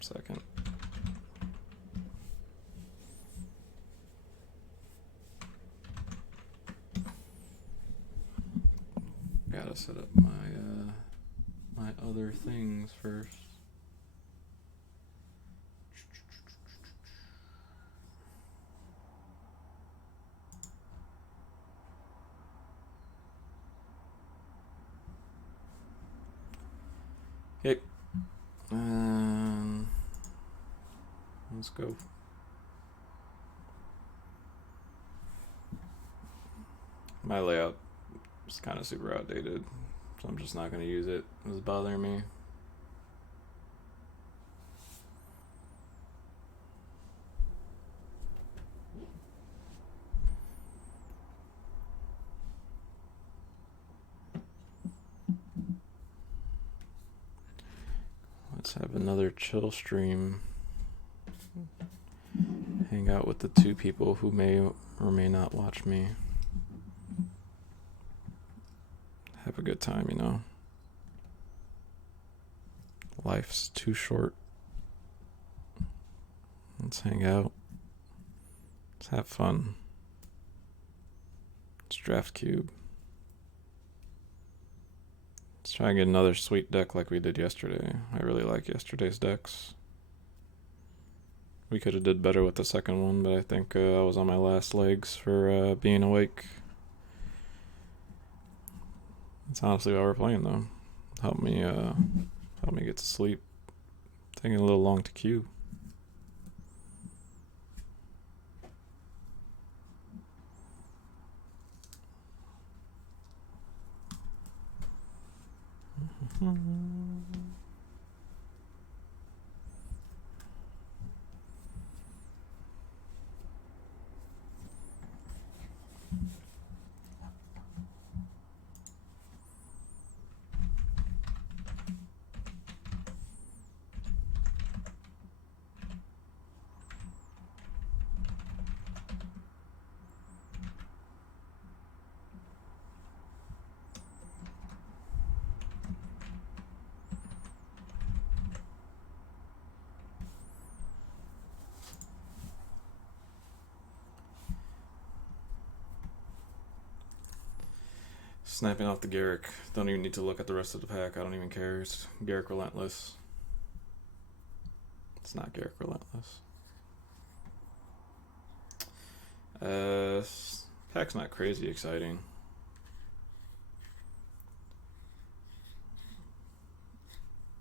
Second. Gotta set up my my other things first. Okay. Let's go. My layout is kind of super outdated, so I'm just not going to use it. It's bothering me. Let's have another chill stream. Hang out with the two people who may or may not watch me. Have a good time, you know. Life's too short. Let's hang out. Let's have fun. Let's draft cube. Let's try and get another sweet deck like we did yesterday. I really like yesterday's decks. We could have did better with the second one, but I think I was on my last legs for being awake. That's honestly why we're playing though. Help me get to sleep. Taking a little long to queue. Snapping off the Garrick. Don't even need to look at the rest of the pack. I don't even care. It's Garrick Relentless. It's not Garrick Relentless. Pack's not crazy exciting.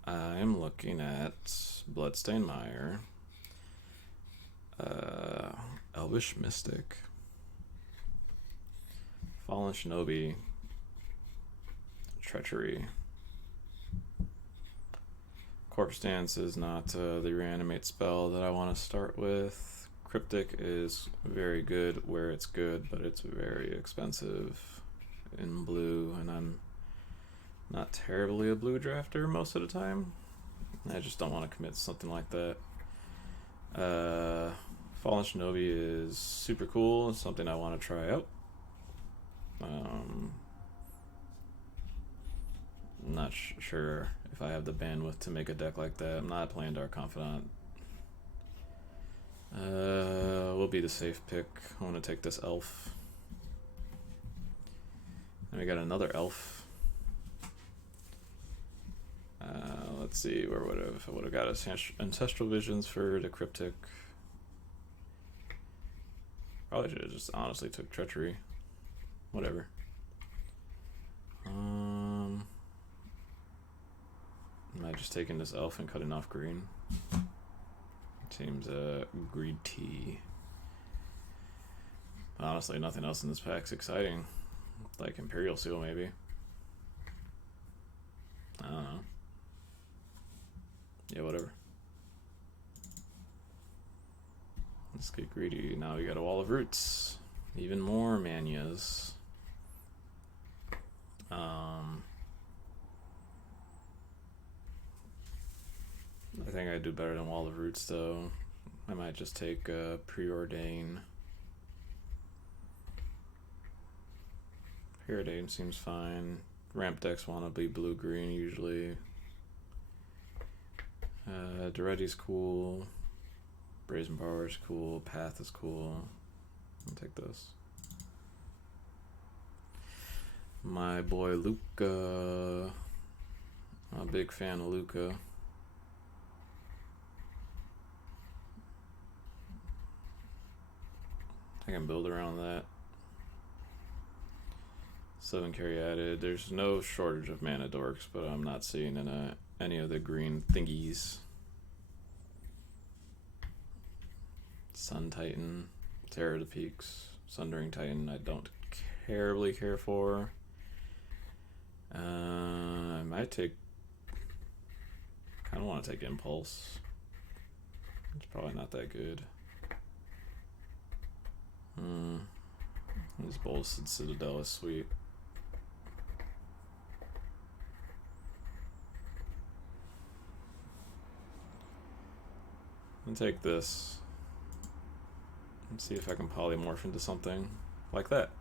I'm looking at Bloodstained Mire, Elvish Mystic, Fallen Shinobi, Treachery. Corpse Dance is not the reanimate spell that I want to start with. Cryptic is very good where it's good, but it's very expensive in blue, and I'm not terribly a blue drafter most of the time. I just don't want to commit to something like that. Fallen Shinobi is super cool. It's something I want to try out. I'm not sure if I have the bandwidth to make a deck like that. I'm not playing Dark Confidant. Will be the safe pick. I want to take this elf. And we got another elf. Let's see, where would I would have got Ancestral Visions for the Cryptic. Probably should have just honestly took Treachery. Whatever. Am I just taking this elf and cutting off green? Seems greedy. Honestly, nothing else in this pack's exciting. Like Imperial Seal, maybe. I don't know. Yeah, whatever. Let's get greedy. Now we got a Wall of Roots. Even more Manias. I think I'd do better than Wall of Roots, though. I might just take Preordain. Preordain seems fine. Ramp decks want to be blue-green usually. Duretti's cool. Brazen Power is cool. Path is cool. I'll take this. My boy Luca. I'm a big fan of Luca. I can build around that. 7 carry added. There's no shortage of mana dorks, but I'm not seeing in any of the green thingies. Sun Titan, Terror of the Peaks, Sundering Titan. I don't terribly care for. I might take. Kind of want to take Impulse. It's probably not that good. This Bolted Citadel is sweet. I'm gonna take this and see if I can polymorph into something like that.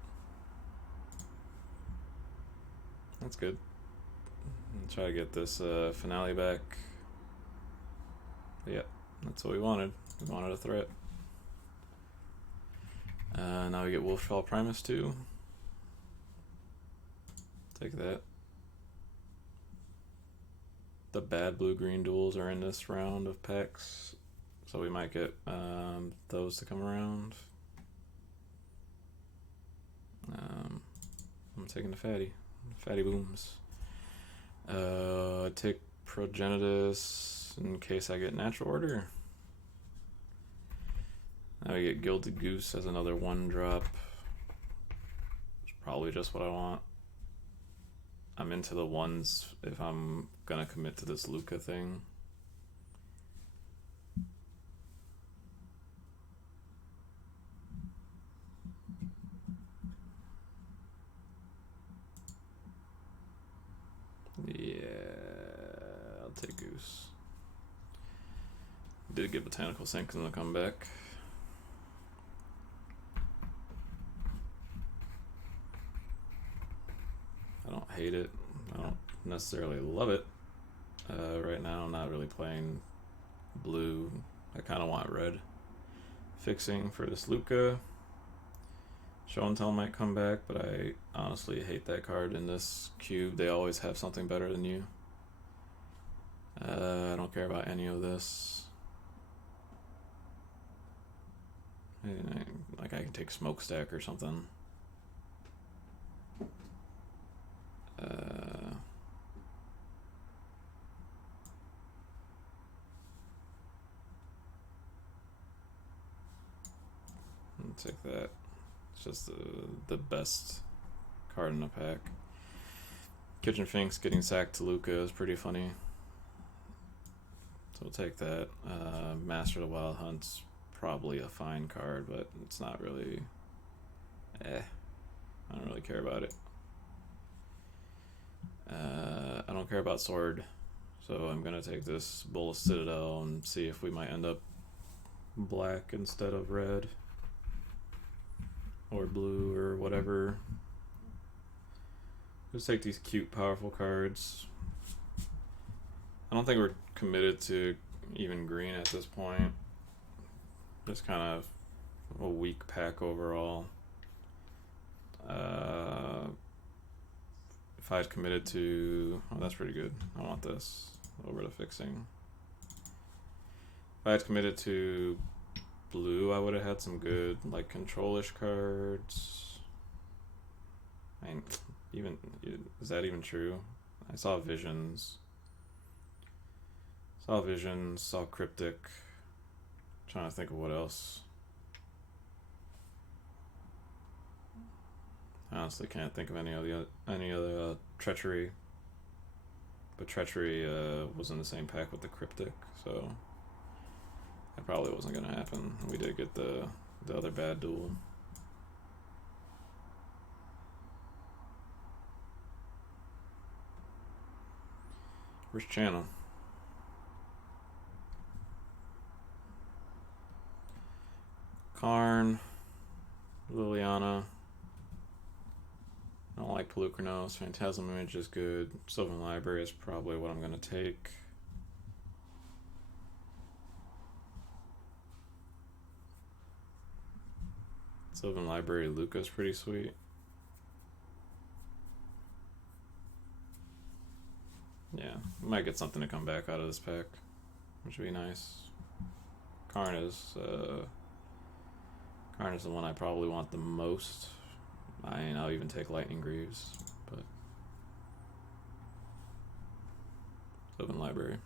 That's good. I'll try to get this finale back. But yeah, that's what we wanted. We wanted a threat. Now we get Wolfsfall Primus too. Take that. The bad blue-green duels are in this round of packs, so we might get those to come around. I'm taking the fatty booms. Take Progenitus in case I get Natural Order. Now we get Gilded Goose as another 1-drop. It's probably just what I want. I'm into the ones if I'm gonna commit to this Luca thing. Yeah, I'll take Goose. Did get Botanical Sync in the comeback. I don't hate it. I don't necessarily love it. Right now I'm not really playing blue. I kind of want red. Fixing for this Luca. Show and Tell might come back, but I honestly hate that card in this cube. They always have something better than you. I don't care about any of this. Like I can take Smokestack or something. I'll take that. It's just the best card in the pack. Kitchen Finks getting sacked to Luca is pretty funny. So we'll take that. Master of the Wild Hunt's probably a fine card, but it's not really. I don't really care about it. I don't care about Sword, so I'm gonna take this Bull of Citadel and see if we might end up black instead of red or blue or whatever. Just take these cute, powerful cards. I don't think we're committed to even green at this point. Just kind of a weak pack overall. If I had committed to, oh, that's pretty good. I want this over to fixing. If I had committed to blue, I would have had some good like control-ish cards. I mean, even is that even true? I saw Visions. Saw Cryptic. Trying to think of what else. I honestly can't think of any other Treachery. But Treachery was in the same pack with the Cryptic, so that probably wasn't gonna happen. We did get the other bad duel. Where's Channel? Karn, Liliana. I don't like Pelucranos. Phantasm Image is good. Sylvan Library is probably what I'm gonna take. Sylvan Library Luca's pretty sweet. Yeah, we might get something to come back out of this pack, which would be nice. Karn is the one I probably want the most. I'll even take Lightning Greaves, but Sylvan Library.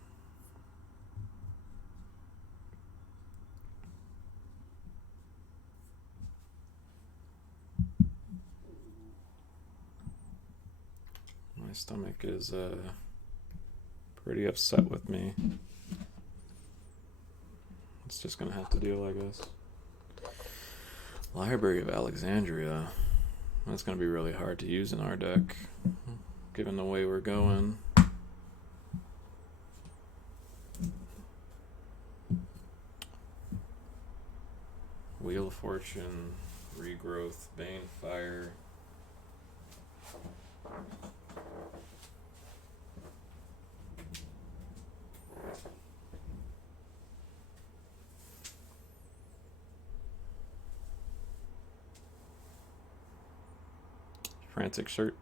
My stomach is pretty upset with me. It's just gonna have to deal, I guess. Library of Alexandria. That's gonna be really hard to use in our deck, given the way we're going. Wheel of Fortune, Regrowth, Banefire. Frantic Search.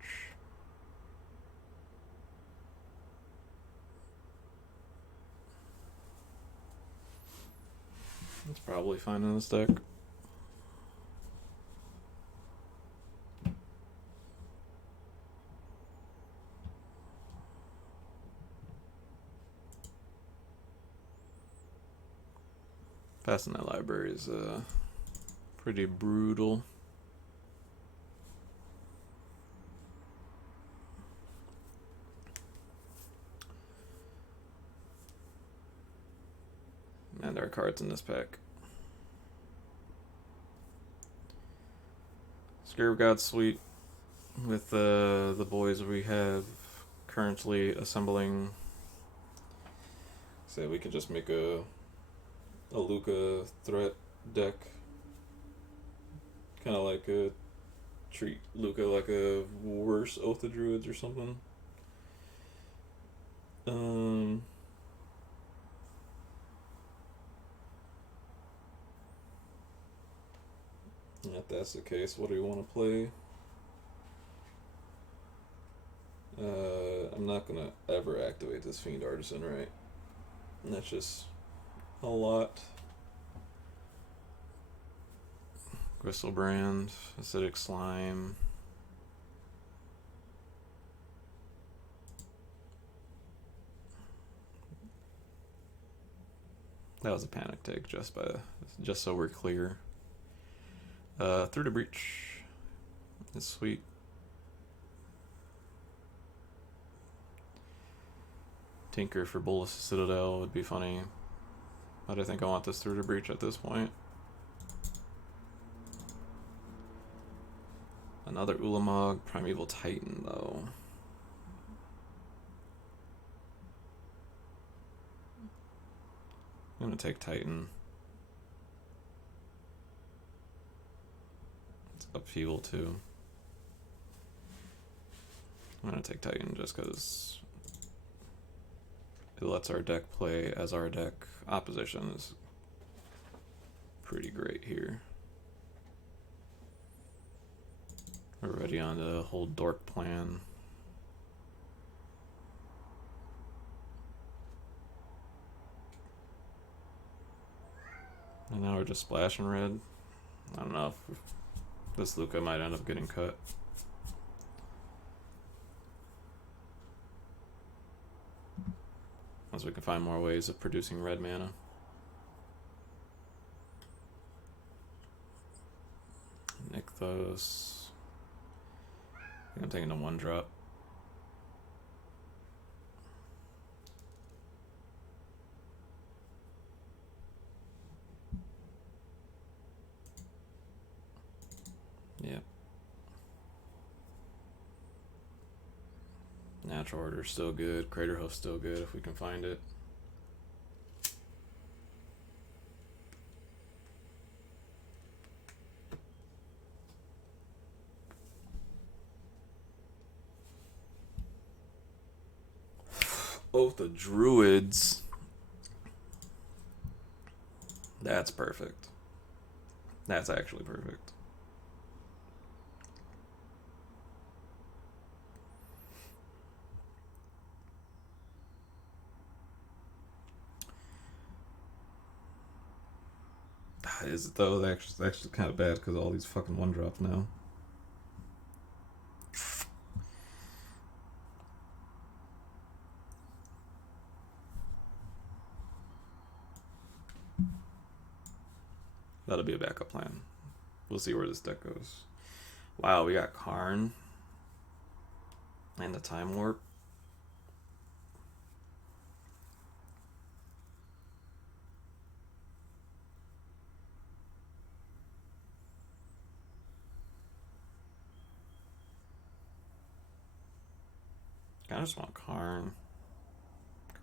That's probably fine in this deck. Passing that library is pretty brutal. And our cards in this pack. Scarab God Suite with the boys we have currently assembling. Say we could just make a Luca threat deck. Kind of like treat Luca like a worse Oath of Druids or something. If that's the case, what do you want to play? I'm not gonna ever activate this Fiend Artisan, right? And that's just a lot. Gristlebrand, Acidic Slime. That was a panic take, just so we're clear. Through the Breach is sweet. Tinker for Bolas Citadel would be funny, but I think I want this Through the Breach at this point. Another Ulamog, Primeval Titan though. I'm gonna take Titan. It's upheaval too. I'm gonna take Titan just because it lets our deck play as our deck. Opposition is pretty great here. We're ready on the whole dork plan. And now we're just splashing red. I don't know if this Luca might end up getting cut. As we can find more ways of producing red mana. Nykthos. I think I'm taking a 1-drop. Yep. Natural Order's still good. Craterhoof's still good if we can find it. Oath of Druids. That's perfect. That's actually perfect. Is it though? That's actually kind of bad because all these fucking one drops now. That'll be a backup plan. We'll see where this deck goes. Wow, we got Karn and the Time Warp. I just want Karn.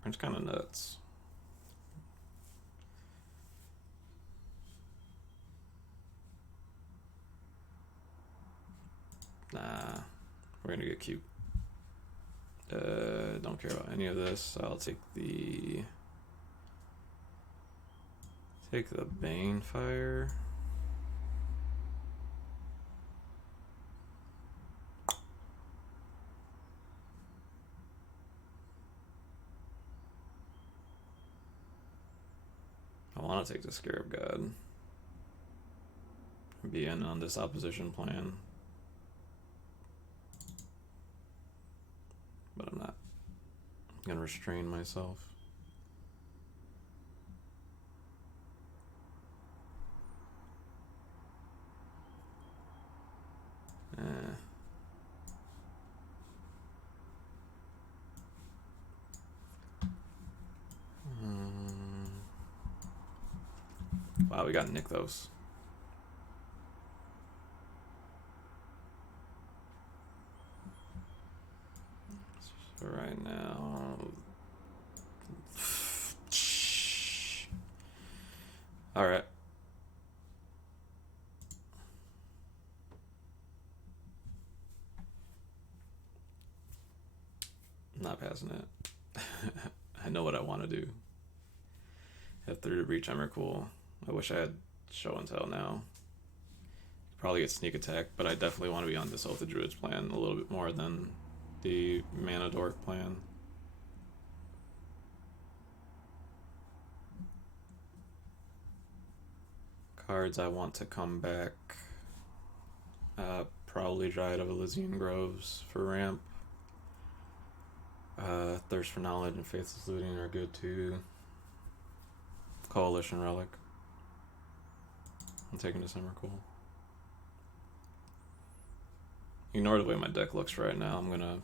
Karn's kind of nuts. Nah, we're gonna get cute. Don't care about any of this. I'll take the Banefire. I want to take the Scarab God. Be in on this opposition plan. But I'm not. I'm gonna restrain myself. Wow, we got Nykthos. So right now... Alright. I'm not passing it. I know what I want to do. Have 3 Reach Emrakul. I wish I had Show and Tell now. Probably get Sneak Attack, but I definitely want to be on this Oath of Druids plan a little bit more than the Mana Dork plan. Cards I want to come back. Probably Dryad of Elysian Groves for ramp. Thirst for Knowledge and Faithless Looting are good too. Coalition Relic. I'm taking December Cool. Ignore the way my deck looks right now. I'm gonna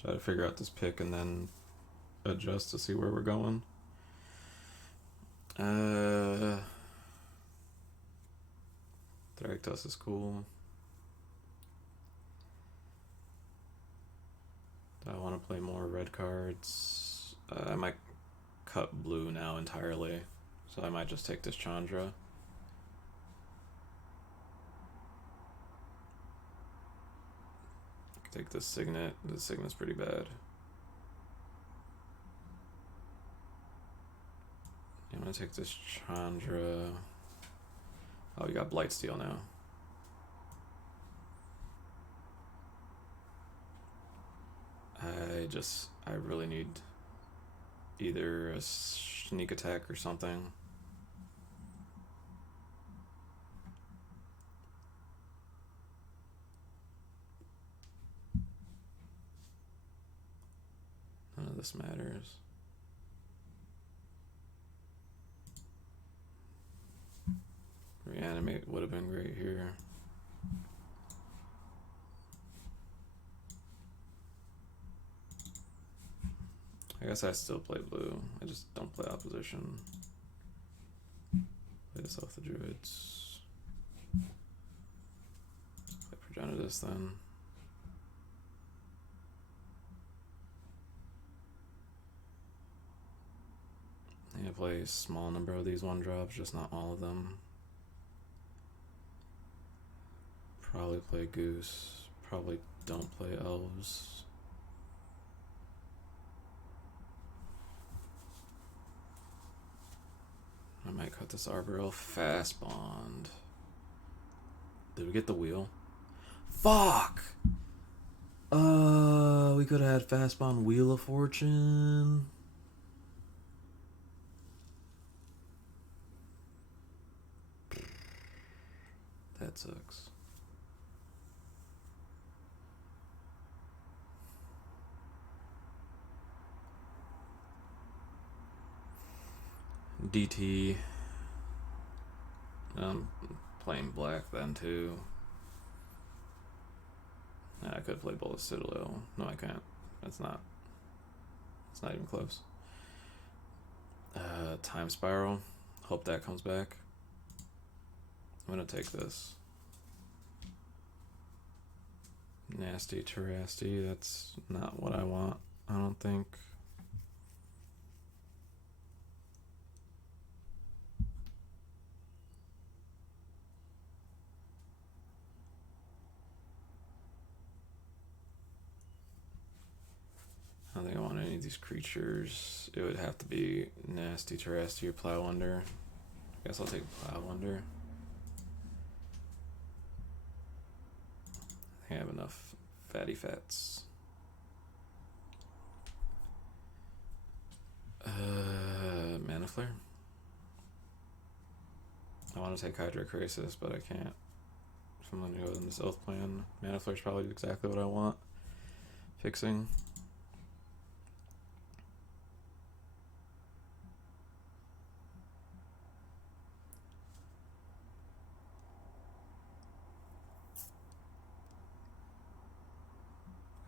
try to figure out this pick and then adjust to see where we're going. Thragtusk is cool. Do I want to play more red cards? I might cut blue now entirely, so I might just take this Chandra. Take this Signet. This Signet's pretty bad. I'm gonna take this Chandra. Oh, we got Blightsteel now. I really need either a Sneak Attack or something. None of this matters. Reanimate would have been great here. I guess I still play blue. I just don't play opposition. Play this Oath of Druids. Play Progenitus then. I'm gonna play a small number of these 1-drops, just not all of them. Probably play Goose. Probably don't play Elves. I might cut this Arboreal Fast Bond. Did we get the wheel? Fuck! We could have had Fast Bond Wheel of Fortune. that sucks. DT. I'm playing black then too. I could play Bullet Citadel. No, I can't. It's not even close. Time Spiral. Hope that comes back. I'm gonna take this. Nasty Terasti. That's not what I want, I don't think. I don't think I want any of these creatures. It would have to be Nasty Terasti or Plowwonder. I guess I'll take Plowwonder. I think I have enough fatty fats. Mana Flare. I want to take Hydrocrisis, but I can't. If I'm gonna go in this Oath plan, Mana Flare is probably exactly what I want. Fixing.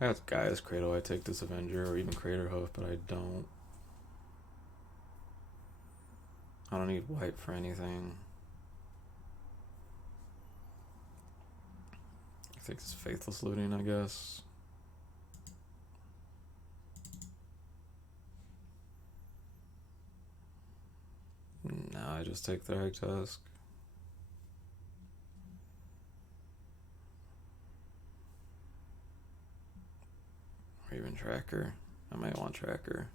I got Gaia's Cradle, I take this Avenger, or even Crater Hoof, but I don't. I don't need white for anything. I think it's Faithless Looting, I guess. No, I just take the Egg Tusk. Or even Tracker. I might want Tracker.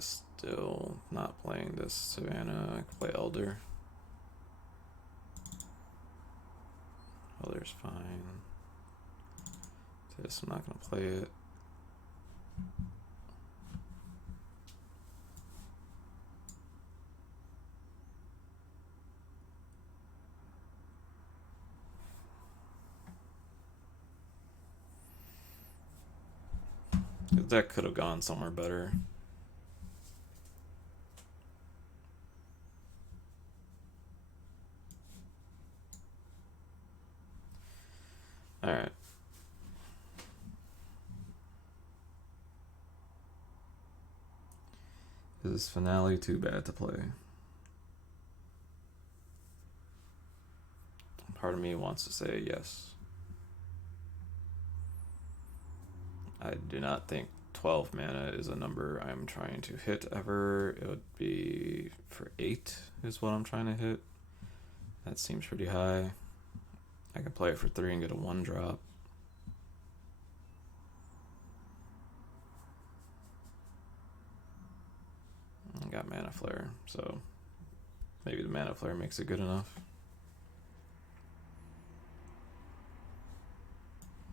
Still not playing this Savannah. I could play Elder. Elder's fine. This, I'm not gonna play it. That could have gone somewhere better. Alright. Is Finale too bad to play? Part of me wants to say yes. I do not think 12 mana is a number I'm trying to hit ever. It would be for 8 is what I'm trying to hit. That seems pretty high. I could play it for 3 and get a 1-drop. I got Mana Flare, so maybe the Mana Flare makes it good enough.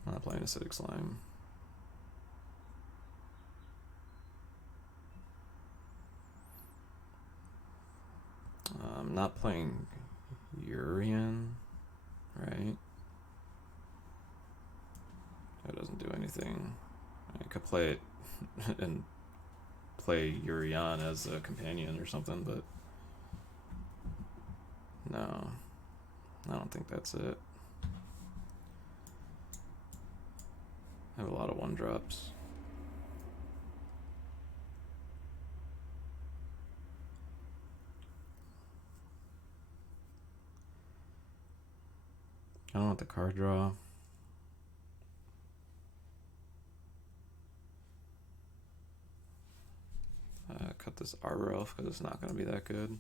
I'm not playing Acidic Slime. I'm not playing Urian, right? That doesn't do anything. I could play it and play Urian as a companion or something, but no, I don't think that's it. I have a lot of 1-drops. I don't want the card draw. Cut this Arbor Elf because it's not going to be that good.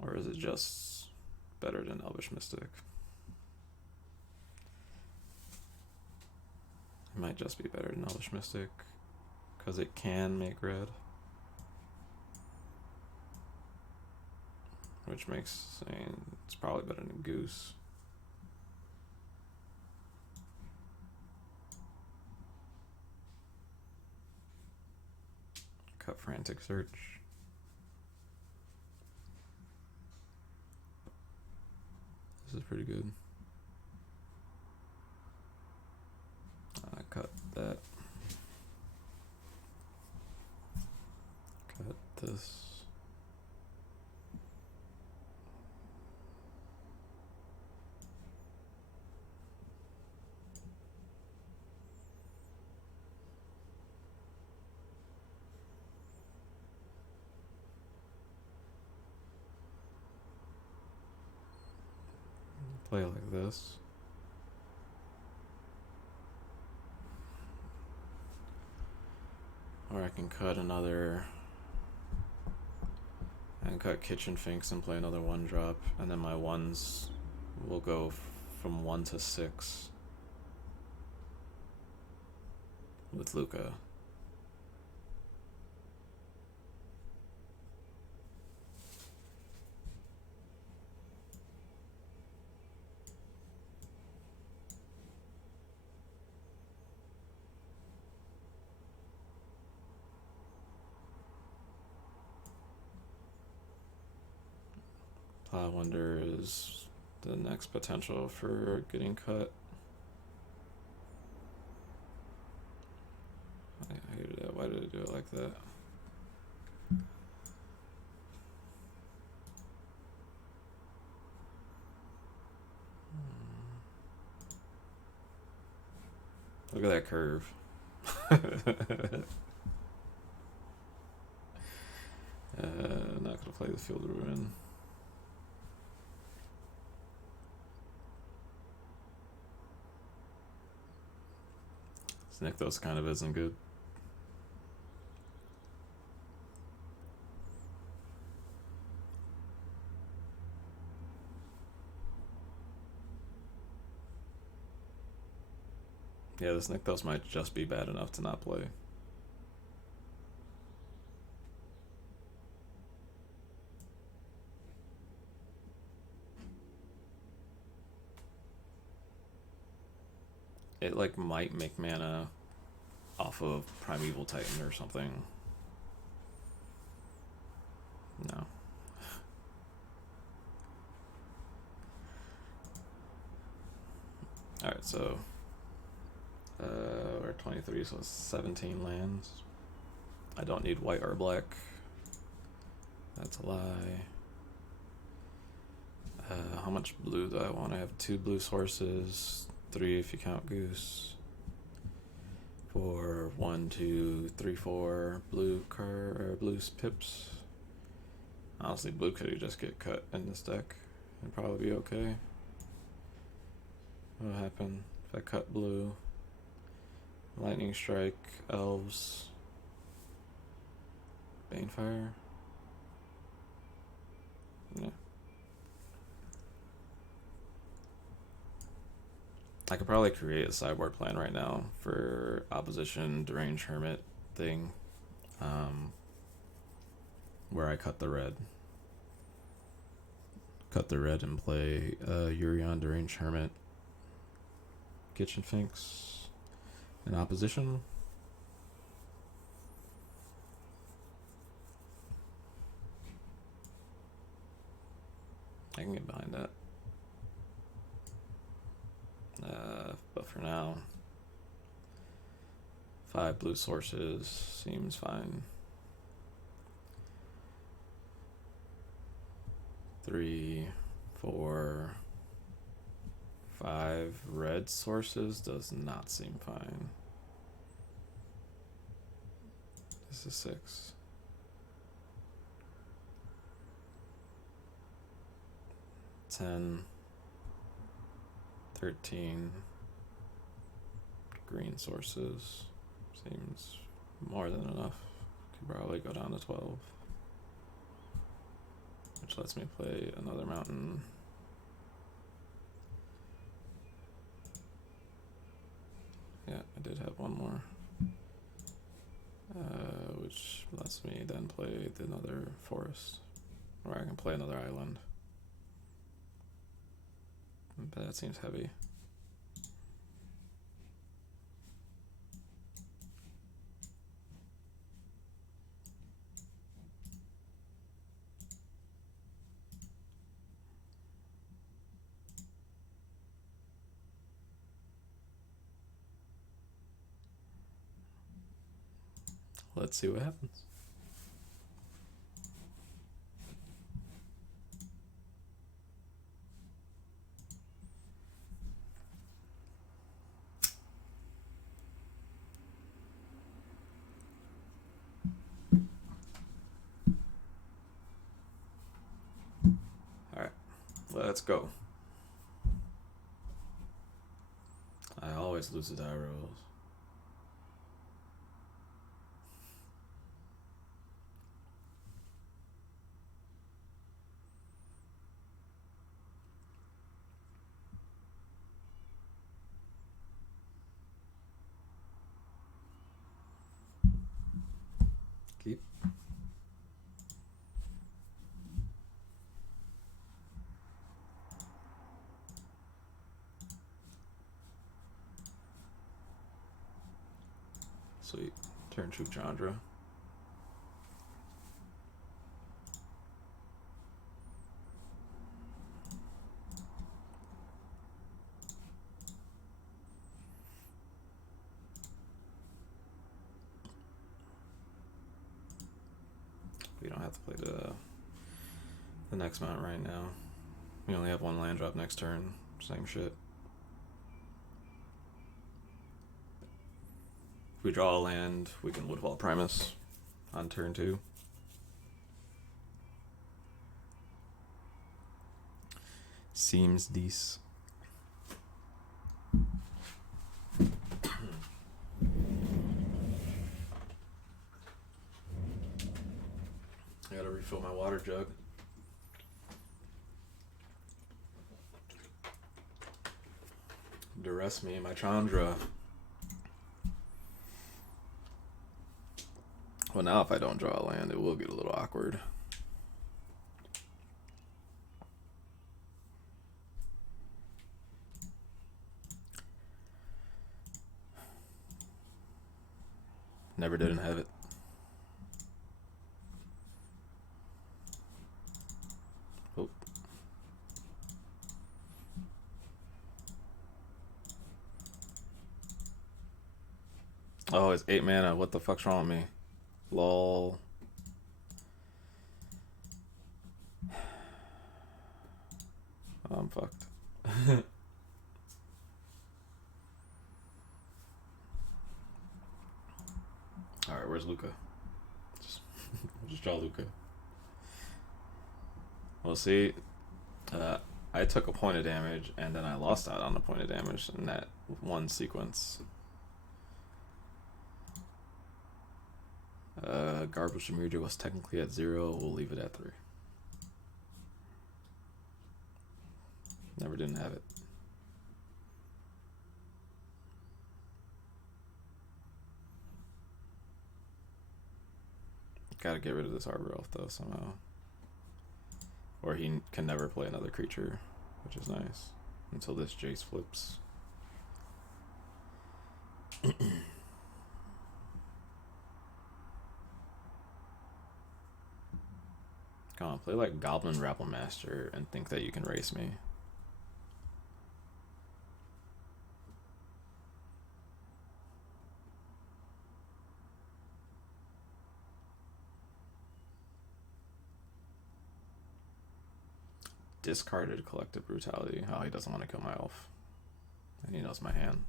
Or is it just better than Elvish Mystic? It might just be better than Elvish Mystic because it can make red. Which makes saying it's probably better than Goose. cut Frantic Search. This is pretty good. I cut that. Cut this. Play like this. Or I can cut another. I can cut Kitchen Finks and play another 1-drop, and then my ones will go from 1 to 6 with Luca. Plowwinder is the next potential for getting cut. I hated that. Why did I do it like that? Look at that curve. Not gonna play the Field of Ruin. Nykthos kind of isn't good. Yeah, this Nykthos might just be bad enough to not play. It like might make mana off of Primeval Titan or something. No. Alright, so we're at 23, so it's 17 lands. I don't need white or black. That's a lie. How much blue do I want? I have 2 blue sources, 3 if you count Goose. 4, 1, 2, 3, 4 blue blue pips. Honestly, blue could just get cut in this deck. It'd probably be okay. What would happen if I cut blue? Lightning Strike, Elves, Banefire. Yeah. I could probably create a sideboard plan right now for opposition Deranged Hermit thing, where I cut the red. Cut the red and play Yorion Deranged Hermit, Kitchen Finks in opposition. I can get behind that. But for now, 5 blue sources seems fine. 3, 4, 5 red sources does not seem fine. This is 6. 10, 13 green sources seems more than enough. Could probably go down to 12, which lets me play another mountain. Yeah, I did have one more, which lets me then play another forest, or I can play another island. But that seems heavy. let's see what happens. Alright, let's go. I always lose the die rolls. Keep. Sweet. Turn Troop Chandra. We don't have to play the next mount right now. We only have one land drop next turn. Same shit. If we draw a land, we can Woodwall Primus on turn 2. Seems decent. I gotta refill my water jug. Duress me, my Chandra. Well, now if I don't draw a land, it will get a little awkward. Never didn't have it. Oh. Oh, it's 8 mana. What the fuck's wrong with me? Lol. Oh, I'm fucked. Alright, where's Luca? Just draw Luca. We'll see. I took a point of damage, and then I lost out on the point of damage in that one sequence. Garbage Mirja was technically at 0. We'll leave it at 3. Never didn't have it. Gotta get rid of this Arbor Elf though somehow. Or he can never play another creature, which is nice. Until this Jace flips. Come on, play like Goblin Rabble Master and think that you can race me. Discarded Collective Brutality. Oh, he doesn't want to kill my elf. And he knows my hand.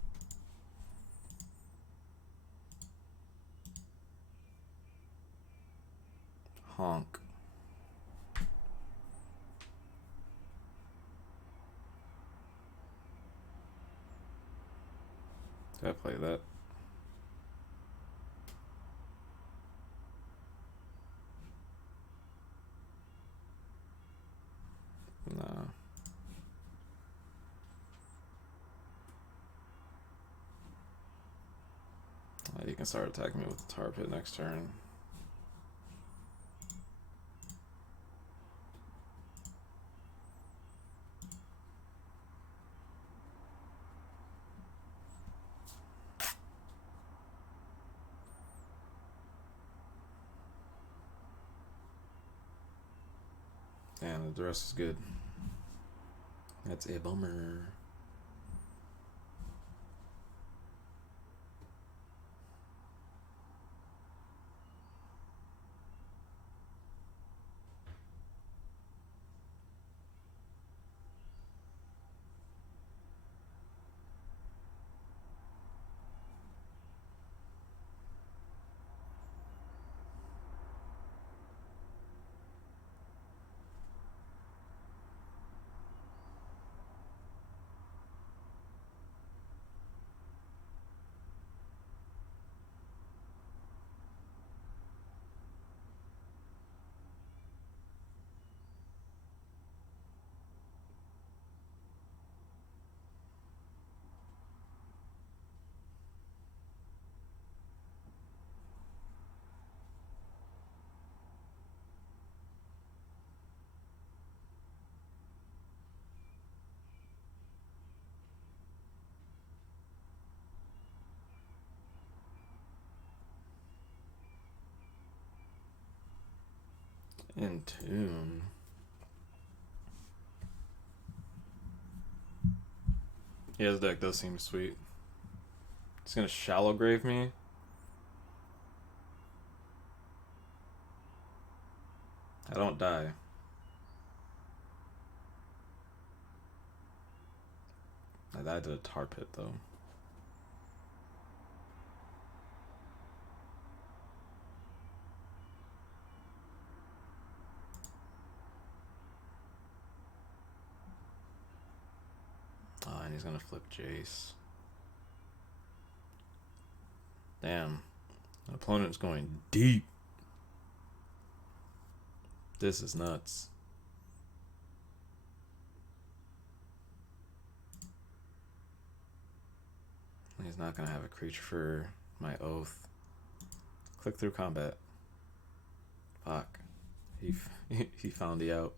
Honk. Did I play that? No. You can start attacking me with the Tar Pit next turn. And the rest is good. That's a bummer. Entomb. Yeah, his deck does seem sweet. He's gonna shallow grave me. I don't die. I died to a tar pit though. Oh, and he's gonna flip Jace. Damn. An opponent's going deep. This is nuts. He's not gonna have a creature for my oath. Click through combat. Fuck. He found the out.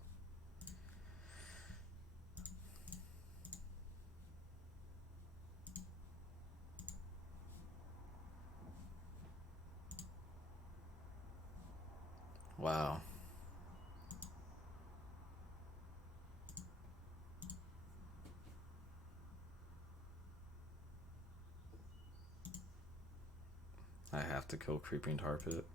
Wow. I have to kill Creeping Tar Pit.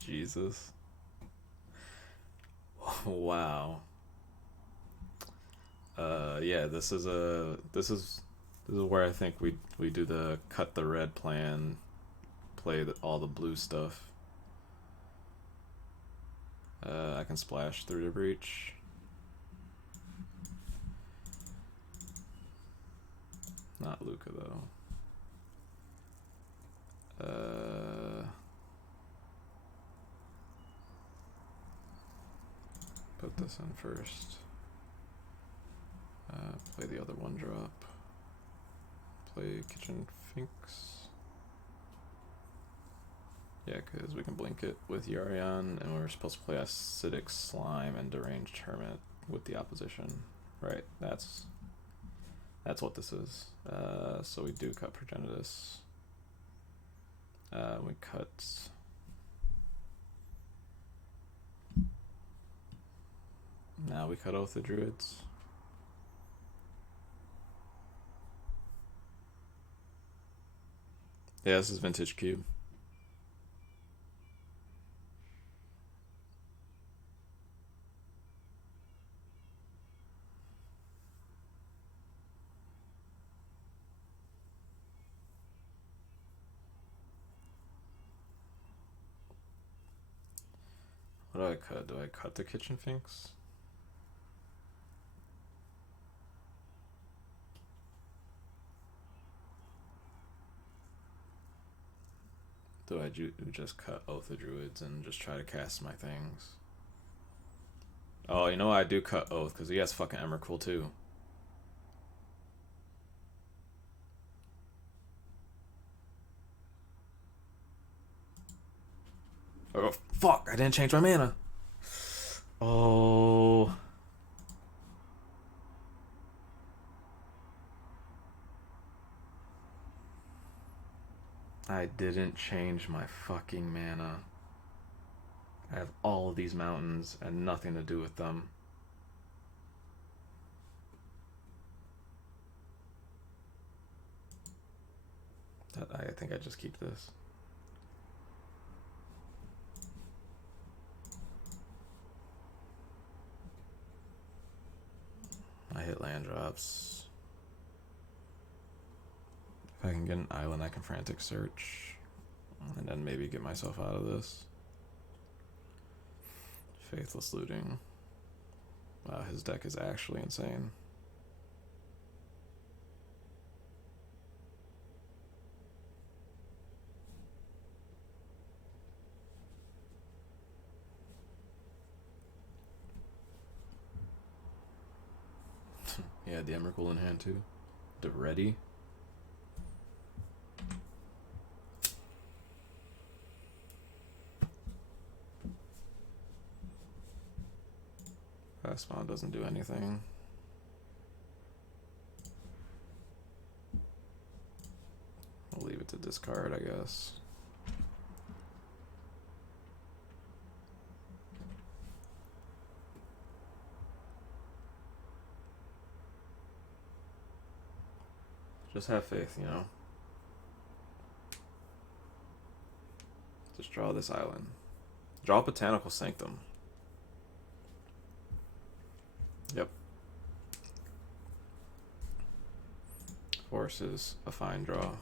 Jesus. Wow. Yeah, this is where I think we do the cut the red plan, play all the blue stuff. I can splash through the breach. Not Luca though. Put this in first. Play the other one drop. Play Kitchen Finks. Yeah, because we can blink it with Yarion, and we're supposed to play Acidic Slime and Deranged Hermit with the opposition. Right, that's what this is. So we do cut Progenitus. We cut... Now we cut Oath of Druids. Yeah, this is Vintage Cube. What do I cut? Do I cut the Kitchen Finks? Do I just cut Oath of Druids and just try to cast my things? Oh, you know what? I do cut Oath because he has fucking Emrakul too. Oh, fuck! I didn't change my mana. Oh. I didn't change my fucking mana. I have all of these mountains and nothing to do with them. I think I just keep this. I hit land drops. If I can get an island, I can frantic search. And then maybe get myself out of this. Faithless Looting. Wow, his deck is actually insane. Yeah, the Emrakul in hand too. The ready. Fast spawn doesn't do anything. discard, I guess. Just have faith, you know. Just draw this island. Draw Botanical Sanctum. Yep. Force is a fine draw.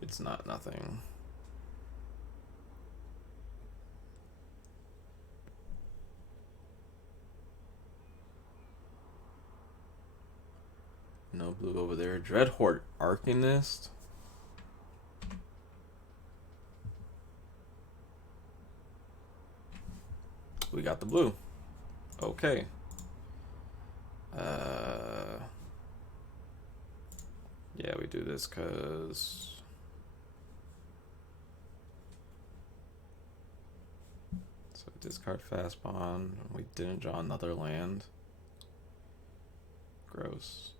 It's not nothing. No blue over there. Dreadhorde Arcanist. We got the blue. Okay. Yeah, we do this because so discard fast bond. We didn't draw another land. Gross.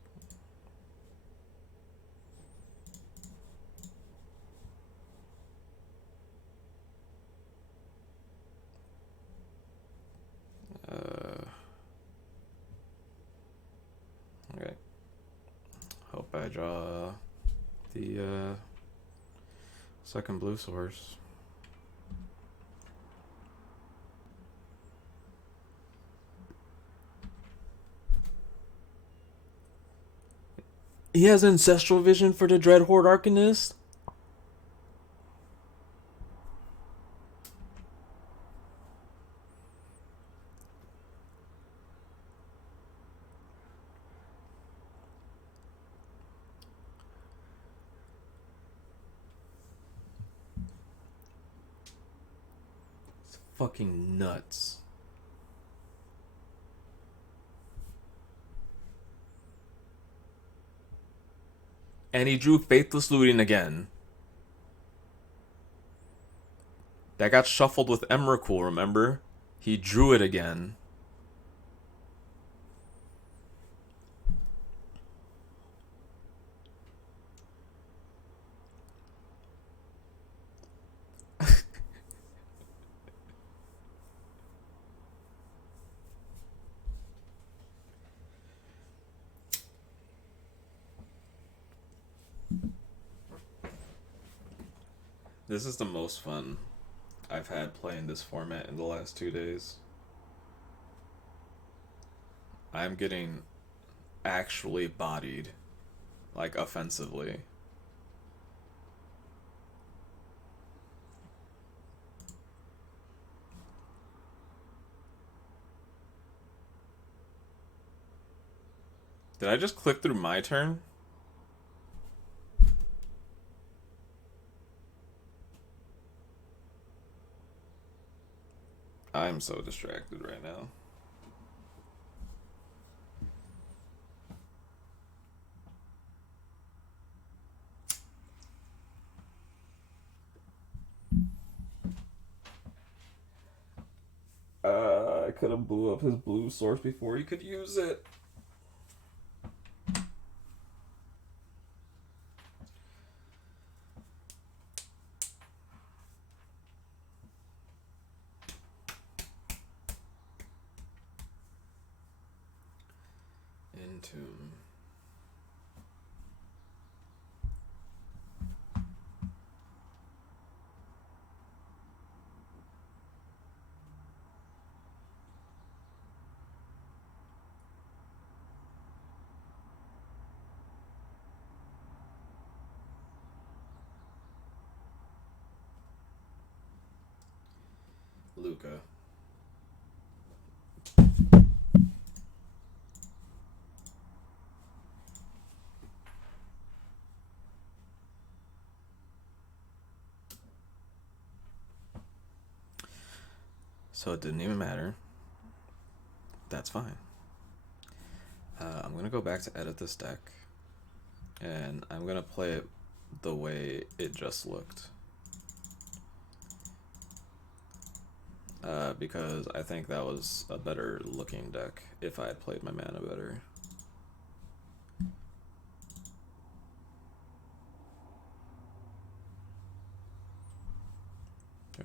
Okay. Hope I draw the second blue source. He has Ancestral Vision for the Dreadhorde Arcanist? It's fucking nuts. And he drew Faithless Looting again. That got shuffled with Emrakul, remember? He drew it again. This is the most fun I've had playing this format in the last 2 days. I'm getting actually bodied, like offensively. Did I just click through my turn? I'm so distracted right now. I could have blew up his blue source before he could use it. Entomb. Luca. So it didn't even matter. That's fine. I'm going to go back to edit this deck. And I'm going to play it the way it just looked. Because I think that was a better looking deck if I had played my mana better.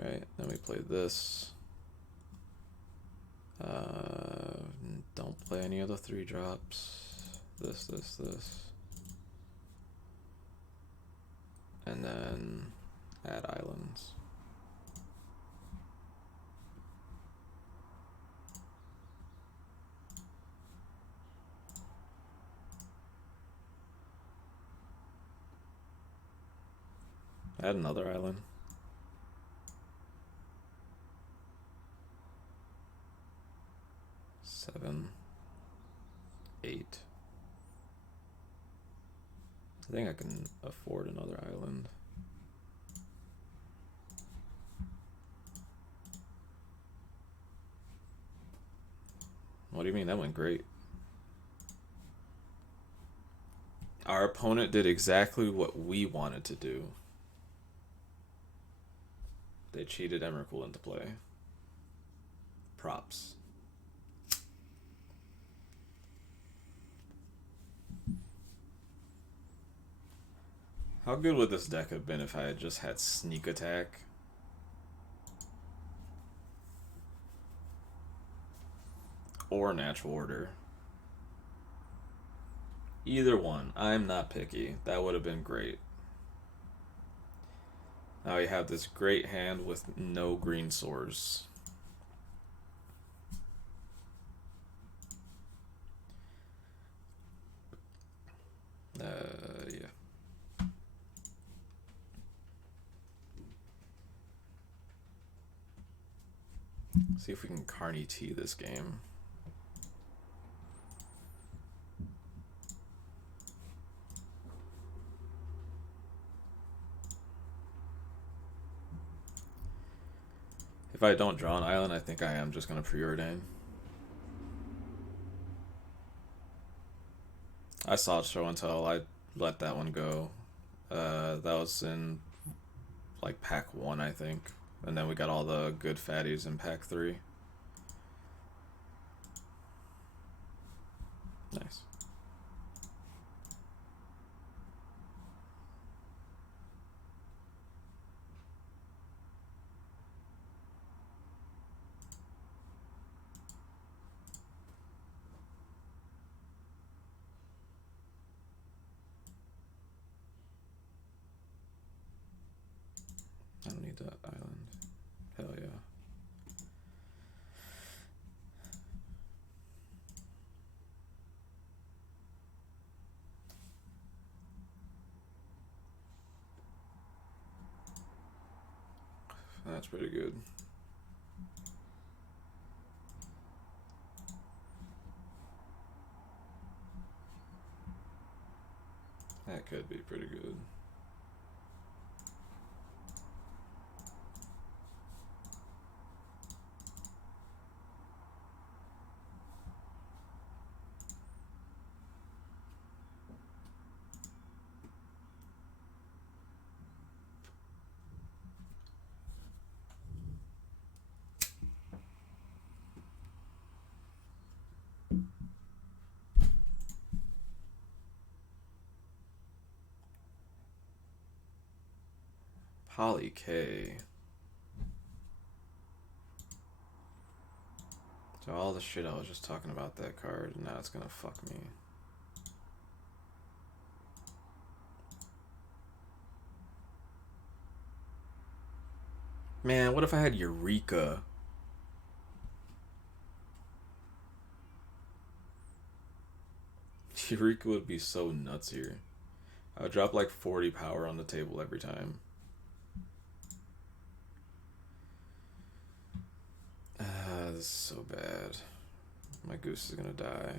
Alright, then we play this. Don't play any of the 3-drops. This. And then add islands. Add another island. Seven, 8. I think I can afford another island. What do you mean? That went great. Our opponent did exactly what we wanted to do. They cheated Emrakul into play. Props. How good would this deck have been if I had just had Sneak Attack? Or Natural Order. Either one. I'm not picky. That would have been great. Now we have this great hand with no green swords. Yeah. See if we can Carney T this game. If I don't draw an island, I think I am just going to preordain. I saw it show and tell. I let that one go. That was in like pack 1, I think. And then we got all the good fatties in pack 3. Nice. I don't need that island. Hell yeah. That's pretty good. That could be pretty good. Poly K. So all the shit I was just talking about that card, now it's gonna fuck me. Man, what if I had Eureka? Eureka would be so nuts here. I would drop like 40 power on the table every time. This is so bad. My goose is gonna die.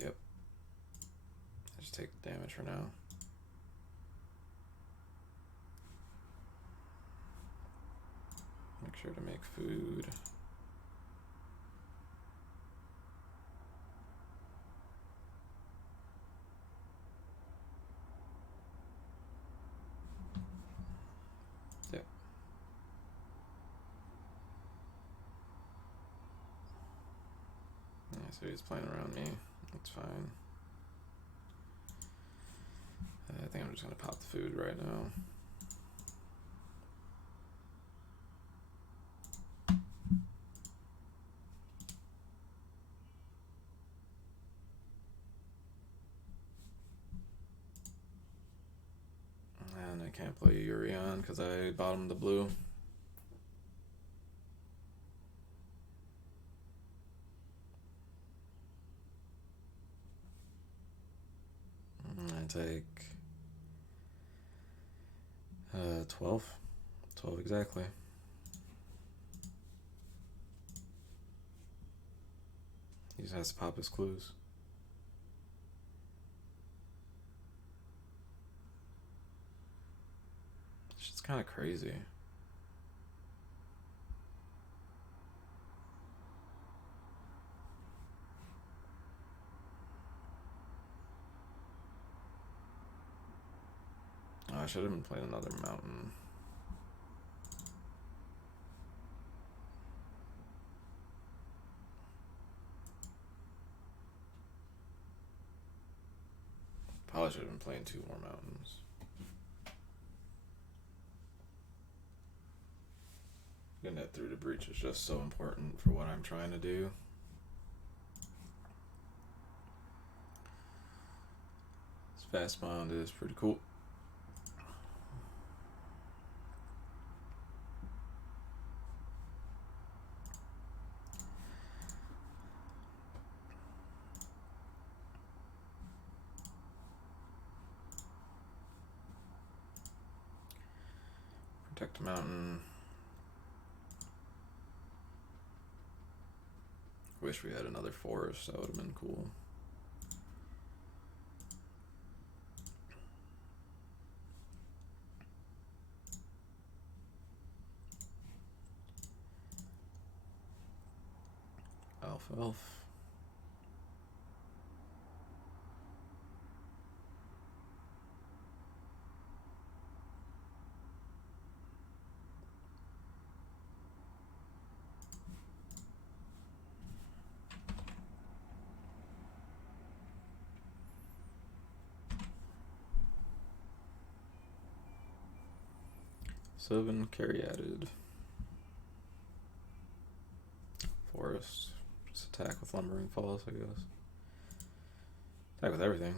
Yep. I just take the damage for now. Make sure to make food. So he's playing around me. That's fine. I think I'm just gonna pop the food right now. And I can't play Urion because I bottomed the blue. I take 12. 12 exactly. He just has to pop his clues. It's just kind of crazy. Oh, I should have been playing another mountain. Probably should have been playing 2 more mountains. Getting that through the breach is just so important for what I'm trying to do. This fast bond is pretty cool. Protect the mountain. Wish we had another forest, that would have been cool. Elf. Sylvan Caryatid. Forest. Just attack with Lumbering Falls, I guess. Attack with everything.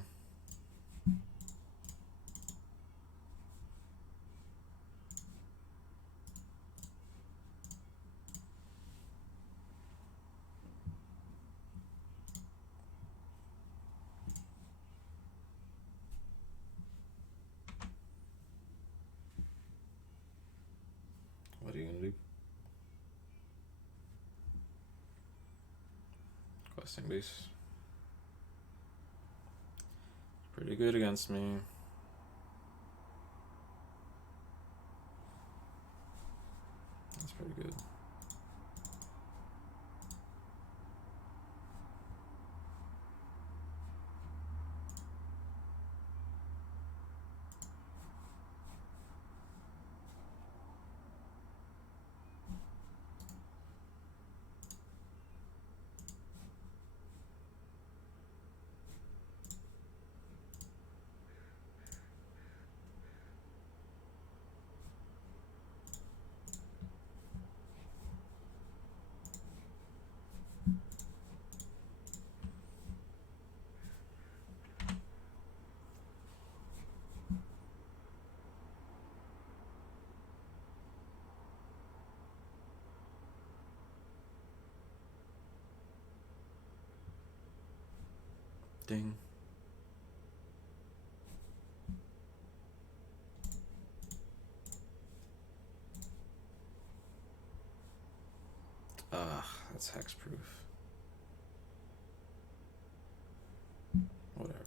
What are you gonna do? Questing Beast. Pretty good against me. That's pretty good. Ding. That's hexproof. Whatever.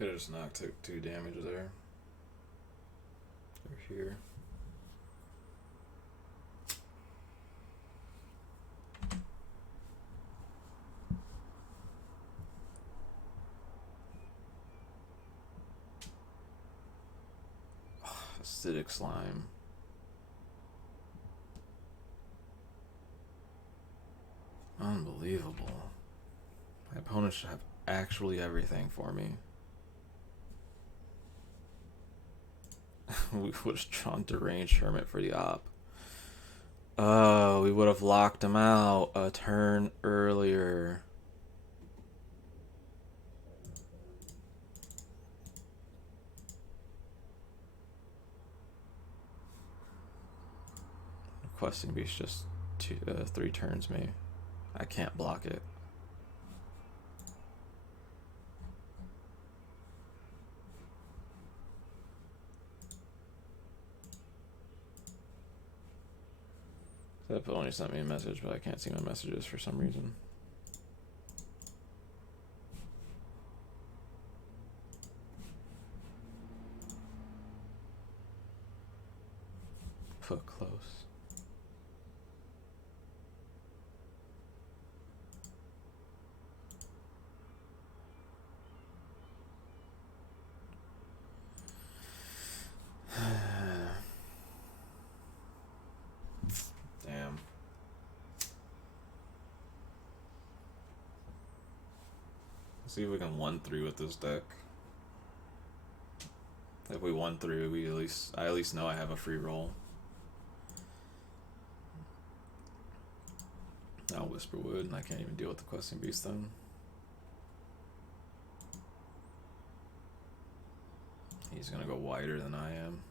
Could have just knocked 2 damage there. Or here. Acidic slime. Unbelievable. My opponent should have actually everything for me. We would have drawn Deranged Hermit for the op. Oh, we would have locked him out a turn earlier. Questing Beast just 3 turns me. I can't block it. That only sent me a message, but I can't see my messages for some reason. Put close. Damn. Let's see if we can 1-3 with this deck. If we 1-3, I at least know I have a free roll. Now Whisperwood, and I can't even deal with the Questing Beast then. He's gonna go wider than I am.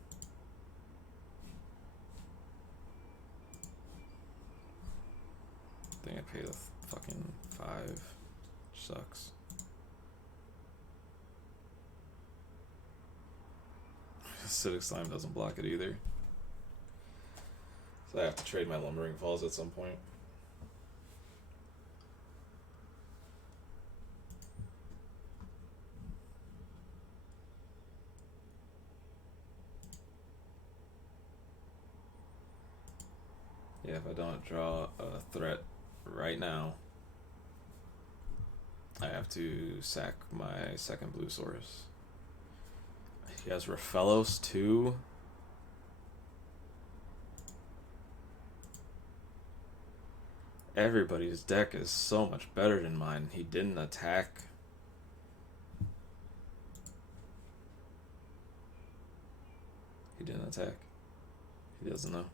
I think I pay the fucking 5. Which sucks. Acidic Slime doesn't block it either. So I have to trade my Lumbering Falls at some point. Yeah, if I don't draw a threat right now, I have to sack my second blue source. He has Raphalos too. Everybody's deck is so much better than mine. He didn't attack. He didn't attack. He doesn't know.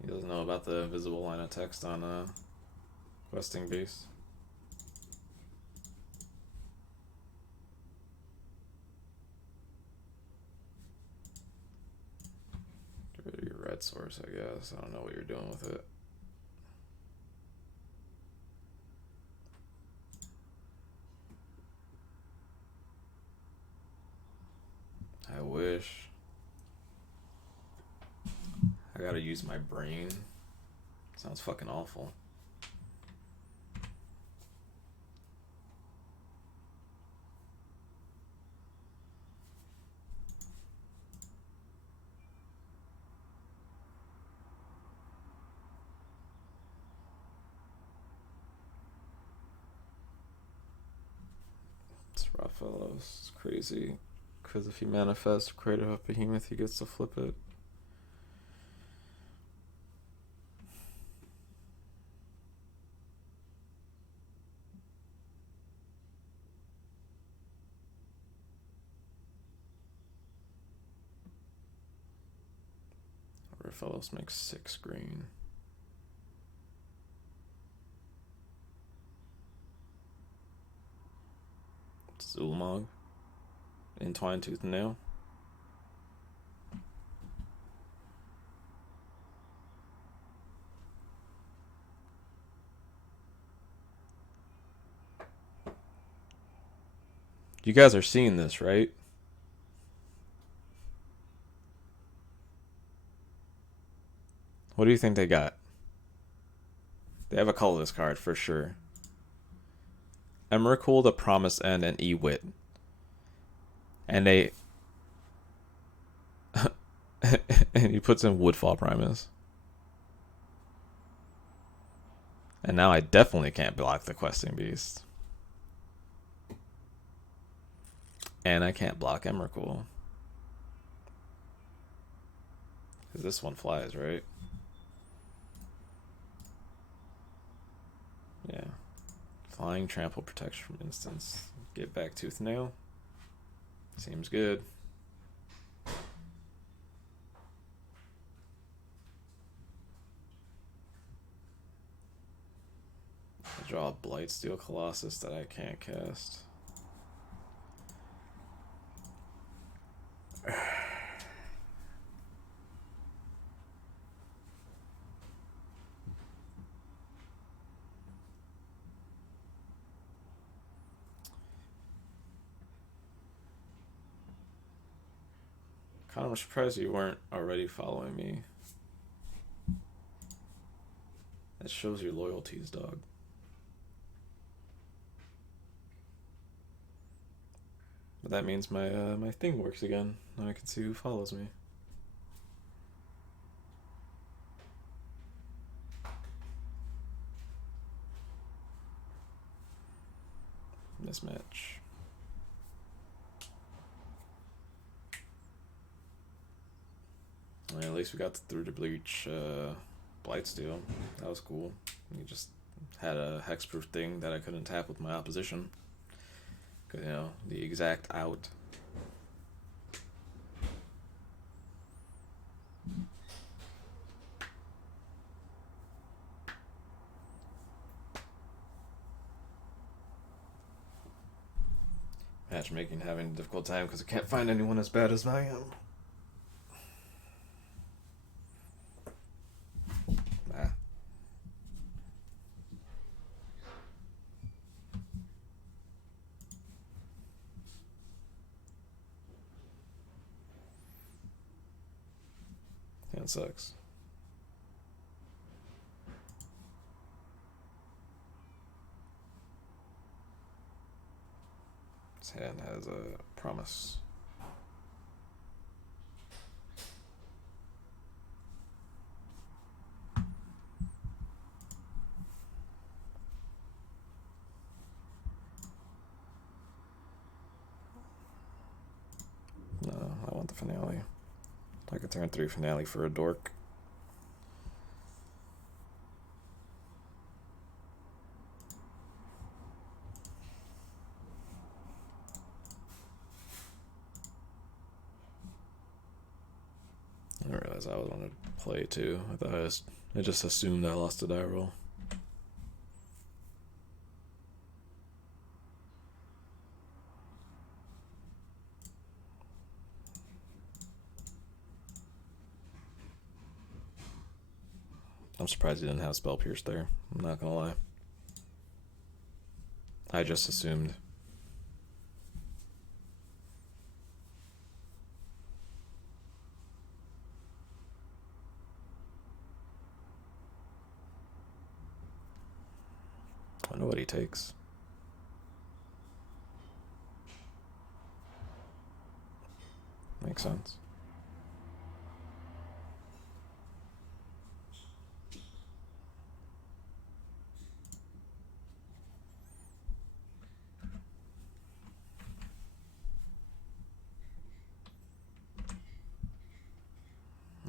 He doesn't know about the visible line of text on Questing Beast. Get rid of your red source, I guess. I don't know what you're doing with it. I wish. I gotta use my brain. Sounds fucking awful. It's Raphalos. It's crazy. Because if he manifests Creative of Behemoth, he gets to flip it. Raphalos makes 6 green. Zulmog. Entwined Tooth and Nail. You guys are seeing this, right? What do you think they got? They have a colorless card for sure. Emrakul, the Promised End, and Ewit. And they and he puts in Woodfall Primus. And now I definitely can't block the Questing Beast. And I can't block Emrakul. Because this one flies, right? Yeah. Flying, trample, protection from instance. Get back Tooth Nail. Seems good. I draw a Blightsteel Colossus that I can't cast. Kind of surprised you weren't already following me. That shows your loyalties, dog. But that means my my thing works again, and I can see who follows me. Mismatch. Well, at least we got through the Bleach Blightsteel. That was cool. You just had a hexproof thing that I couldn't tap with my opposition. Because, you know, the exact out. Matchmaking having a difficult time because I can't find anyone as bad as I am. Nah. That sucks. This hand has a promise. No, I want the finale. Like a turn 3 finale for a dork. I didn't realize I was on a play too. I just assumed I lost a die roll. I'm surprised he didn't have Spell Pierce there. I'm not gonna lie. I just assumed. I know what he takes. Makes sense.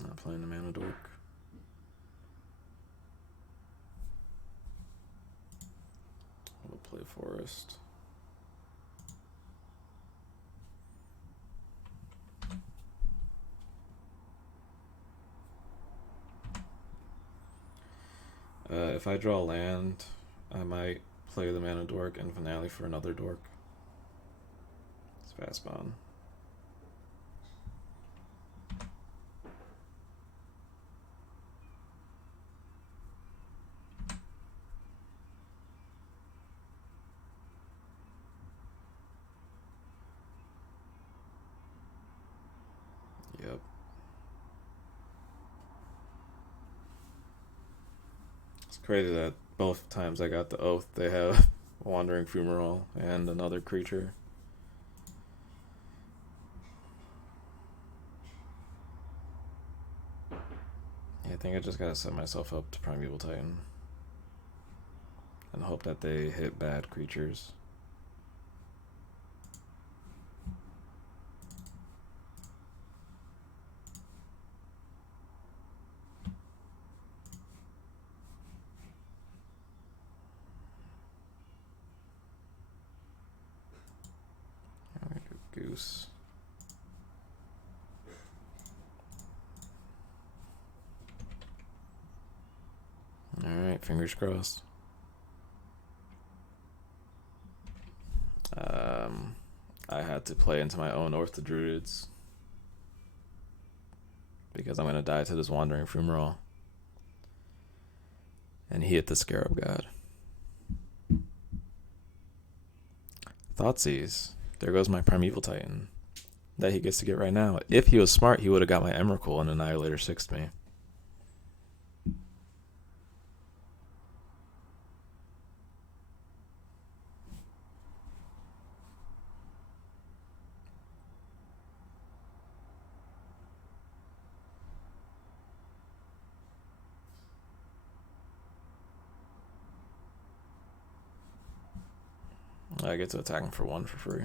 Not playing the Mana Dork. We'll play Forest. If I draw land, I might play the Mana Dork and finale for another Dork. It's fast spawn. Yep. It's crazy that both times I got the Oath, they have Wandering Fumarole and another creature. Yeah, I think I just gotta set myself up to Primeval Titan and hope that they hit bad creatures. Goose. Alright, fingers crossed. I had to play into my own Orthodruids because I'm gonna die to this Wandering Fumarole. And he hit the Scarab God. Thoughtseize. There goes my Primeval Titan that he gets to get right now. If he was smart, he would have got my Emrakul and Annihilator 6'd me. I get to attack him for 1 for free.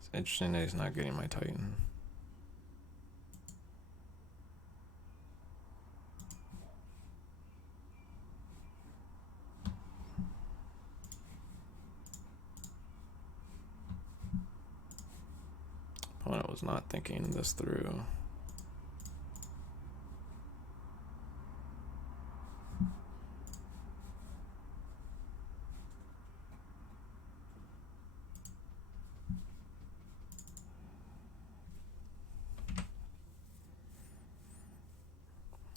It's interesting that he's not getting my Titan. Opponent was not thinking this through.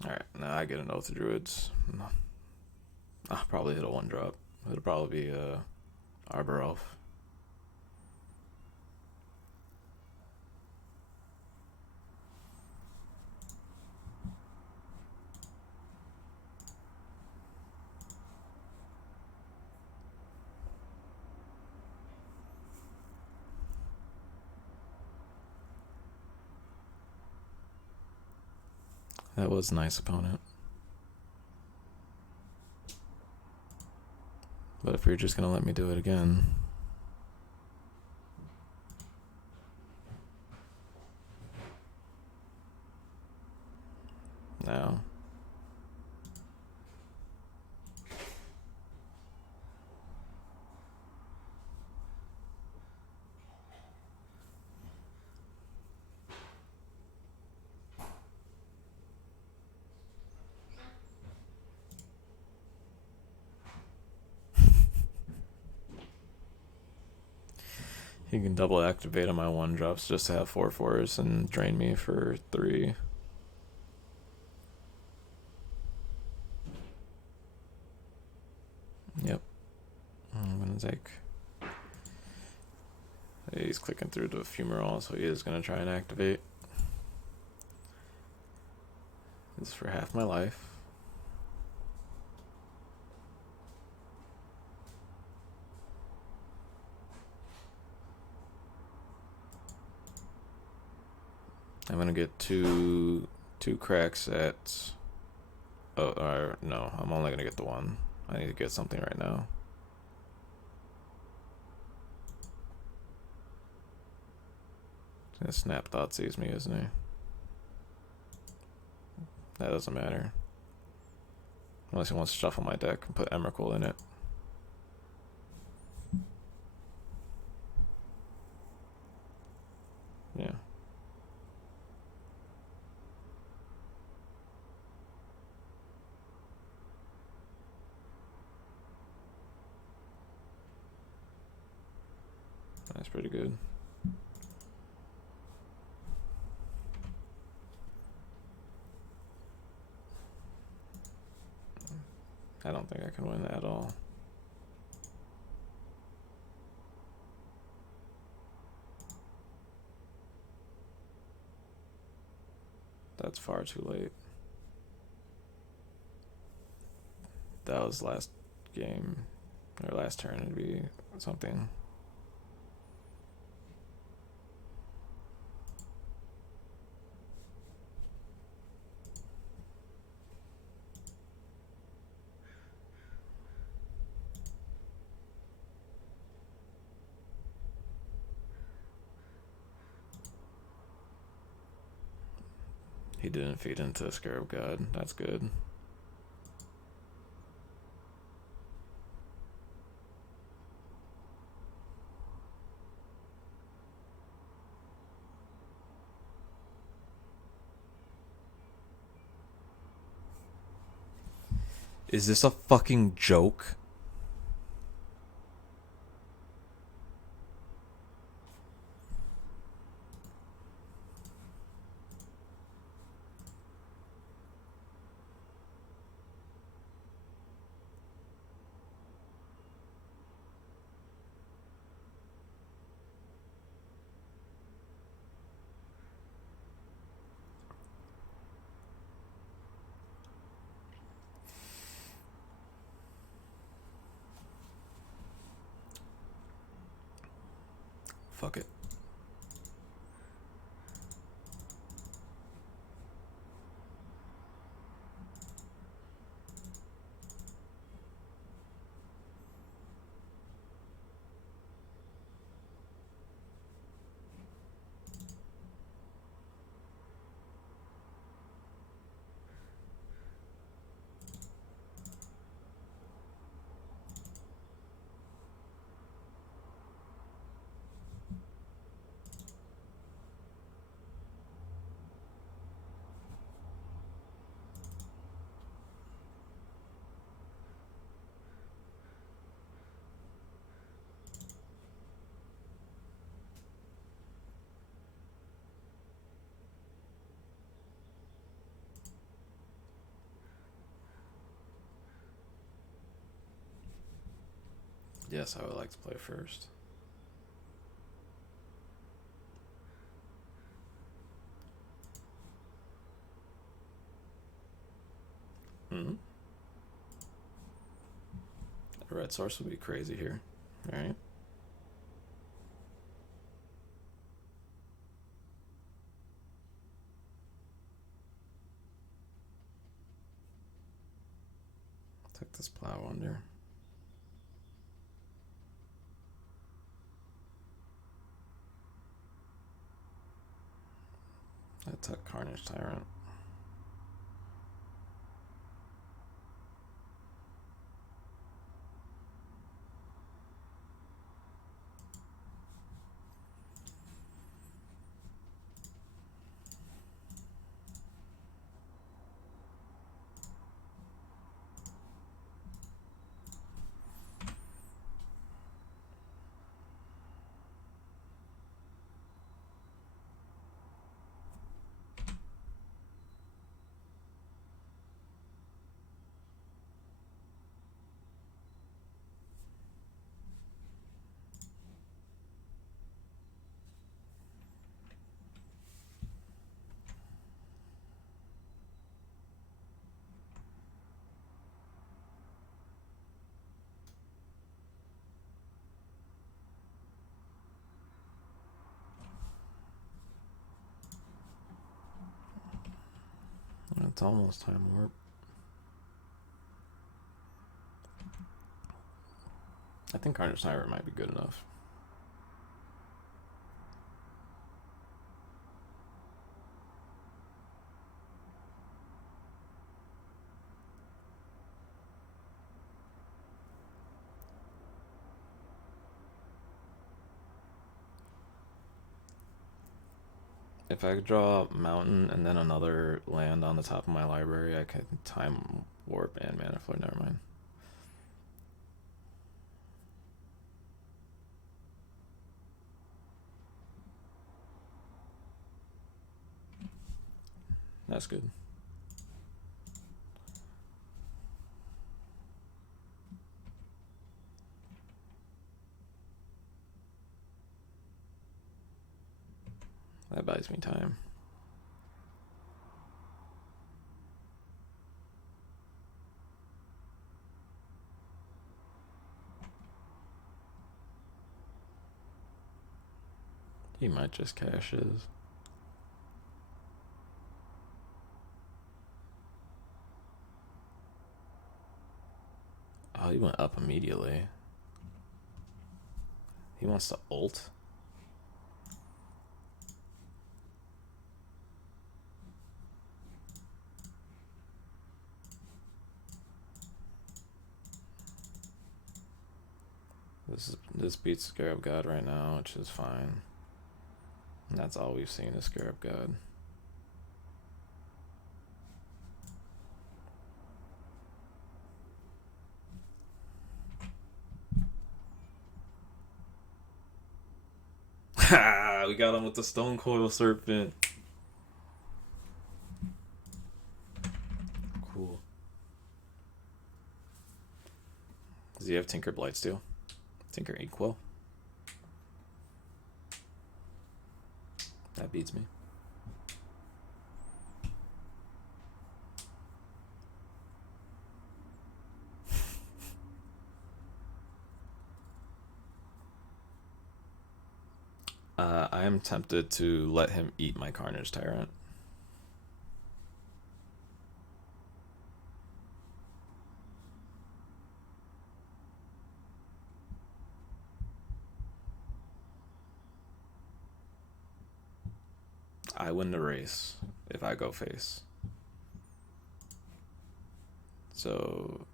Alright, now I get an Oath of Druids. I'll probably hit a 1-drop. It'll probably be Arbor Elf. That was a nice opponent. But if you're just gonna let me do it again. No. He can double activate on my 1-drops just to have 4/4s and drain me for 3. Yep. I'm gonna take. He's clicking through the Fumarole, so he is gonna try and activate. This is for half my life. I'm gonna get two cracks at. Oh, or no, I'm only gonna get the 1. I need to get something right now. He's gonna snap Thoughtseize me, isn't he? That doesn't matter. Unless he wants to shuffle my deck and put Emrakul in it. Yeah. That's pretty good. I don't think I can win at all. That's far too late. That was last game, or last turn, it'd be something. He didn't feed into Scarab God. That's good. Is this a fucking joke? Fuck it. Yes, I would like to play first. Hmm. A red source would be crazy here. Alright. Take this Plow under. I took Carnage Tyrant. It's almost time warp. I think Carnage Tyrant might be good enough. If I could draw Mountain and then another land on the top of my library, I could time warp and mana flow. Never mind. That's good. That buys me time. He might just cash his. Oh, he went up immediately. He wants to ult. This beats Scarab God right now, which is fine. And that's all we've seen is Scarab God. Ha! We got him with the Stone Coil Serpent. Cool. Does he have Tinker Blightsteel? Tinker Inkwell? That beats me. I am tempted to let him eat my Carnage Tyrant. I win the race if I go face. So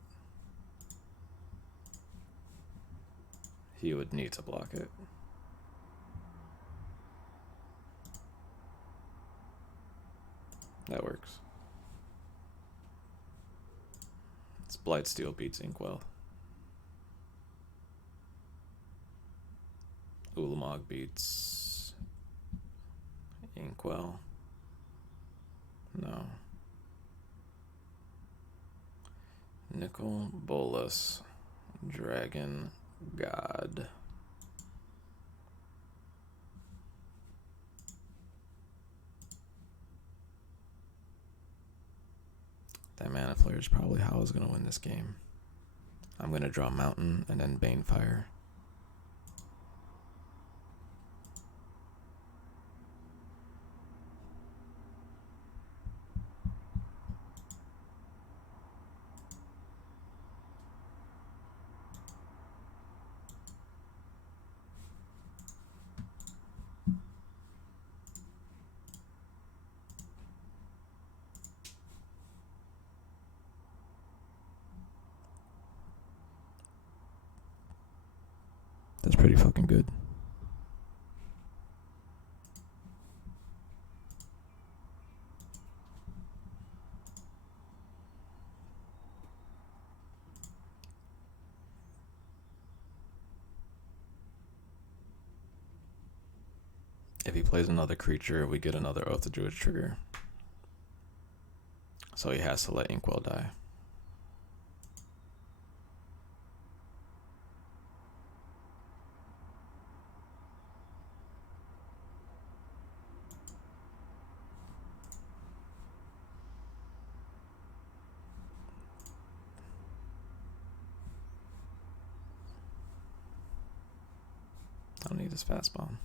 he would need to block it. That works. It's Blightsteel beats Inkwell. Ulamog beats Inkwell. No. Nicol Bolas. Dragon God. That Mana Flare is probably how I was going to win this game. I'm going to draw Mountain and then Banefire. That's pretty fucking good. If he plays another creature, we get another Oath of Druid trigger. So he has to let Inkwell die. I don't need this fast bomb.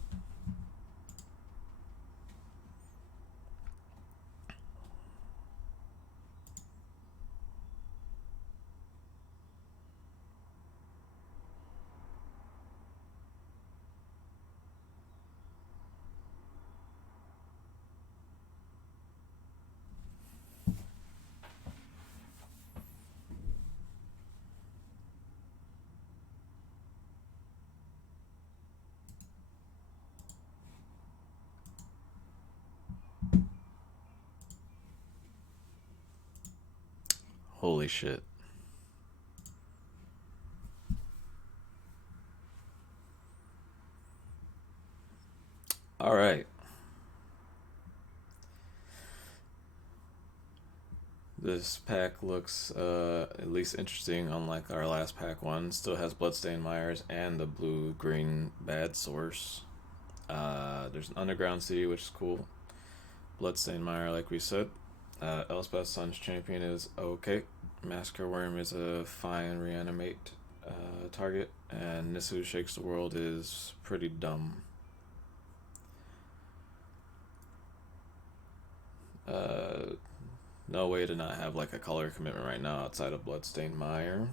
Holy shit. All right. This pack looks at least interesting, unlike our last pack one. Still has Bloodstained Myers and the blue-green bad source. There's an Underground City, which is cool. Bloodstained Mire, like we said. Elspeth Sun's Champion is okay. Massacre Worm is a fine reanimate target. And Nisu Shakes the World is pretty dumb. No way to not have like a color commitment right now outside of Bloodstained Mire.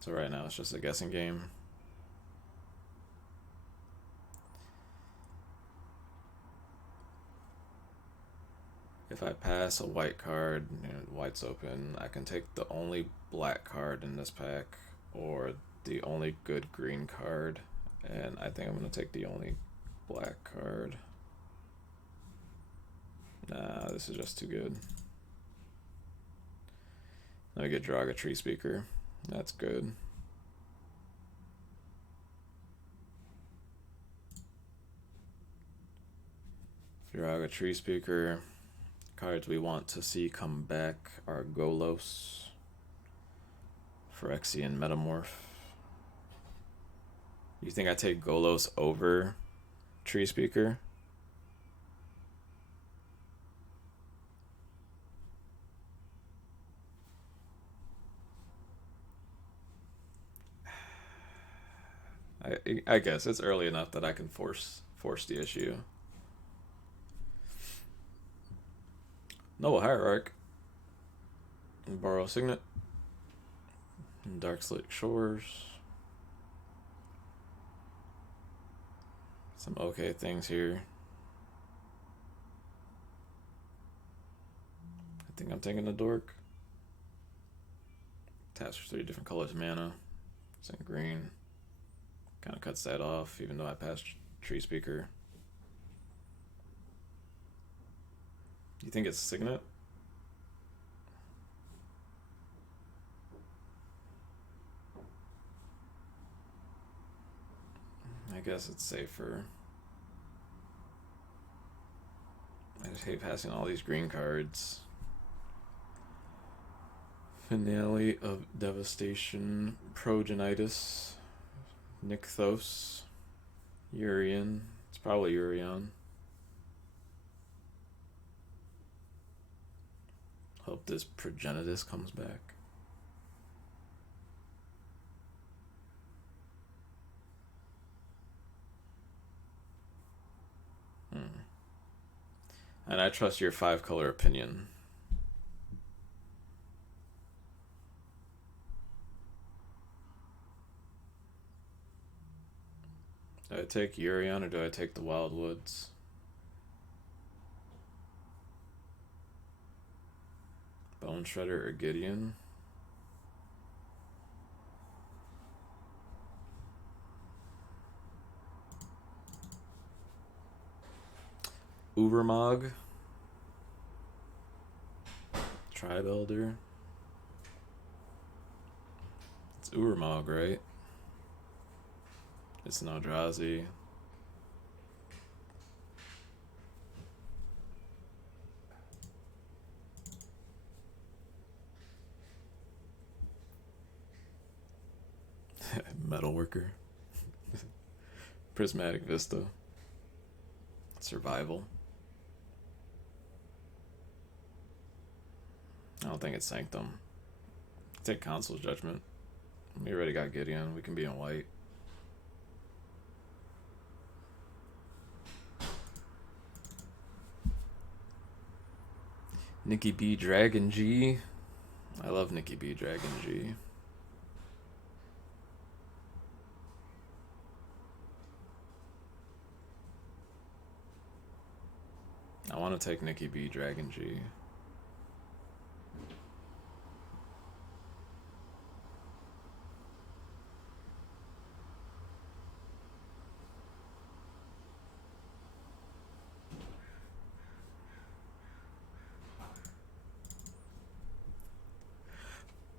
So right now it's just a guessing game. If I pass a white card and white's open, I can take the only black card in this pack or the only good green card, and I think I'm going to take the only black card. Nah, this is just too good. Let me get Draga Tree Speaker. That's good. Draga Tree Speaker. Cards we want to see come back are Golos, Phyrexian Metamorph. You think I take Golos over Tree Speaker? I guess it's early enough that I can force the issue. Noble Hierarch. Borrow Signet. Darkslick Shores. Some okay things here. I think I'm taking the Dork. Taps for 3 different colors of mana. It's in green. Kind of cuts that off, even though I passed Tree Speaker. You think it's Signet? I guess it's safer. I just hate passing all these green cards. Finale of Devastation, Progenitus, Nykthos, Urian. It's probably Urian. Hope this Progenitus comes back. And I trust your 5-color opinion. Do I take Urian or do I take the Wildwoods? Bone Shredder or Gideon? Ubermog, Tribe Elder. It's Ubermog, right? It's no Eldrazi. Metalworker. Prismatic Vista. Survival. I don't think it's Sanctum. Take Consul's Judgment. We already got Gideon. We can be in white. Nikki B. Dragon G. I love Nikki B. Dragon G. I want to take Nikki B. Dragon G.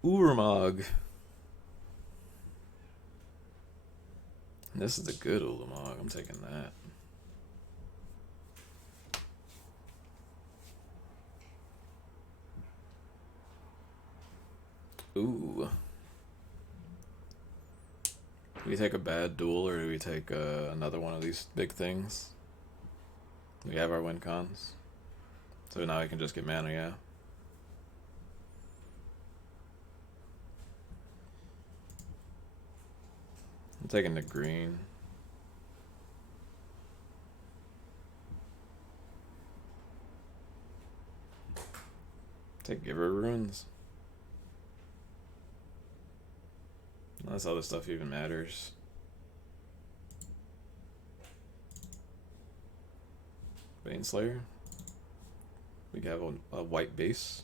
Ulamog. This is the good Ulamog. I'm taking that. Ooh. Do we take a bad duel or do we take another one of these big things? We have our win cons. So now we can just get mana, yeah. I'm taking the green. Take Giver Runes. Unless other stuff even matters. Baneslayer. We have a white base.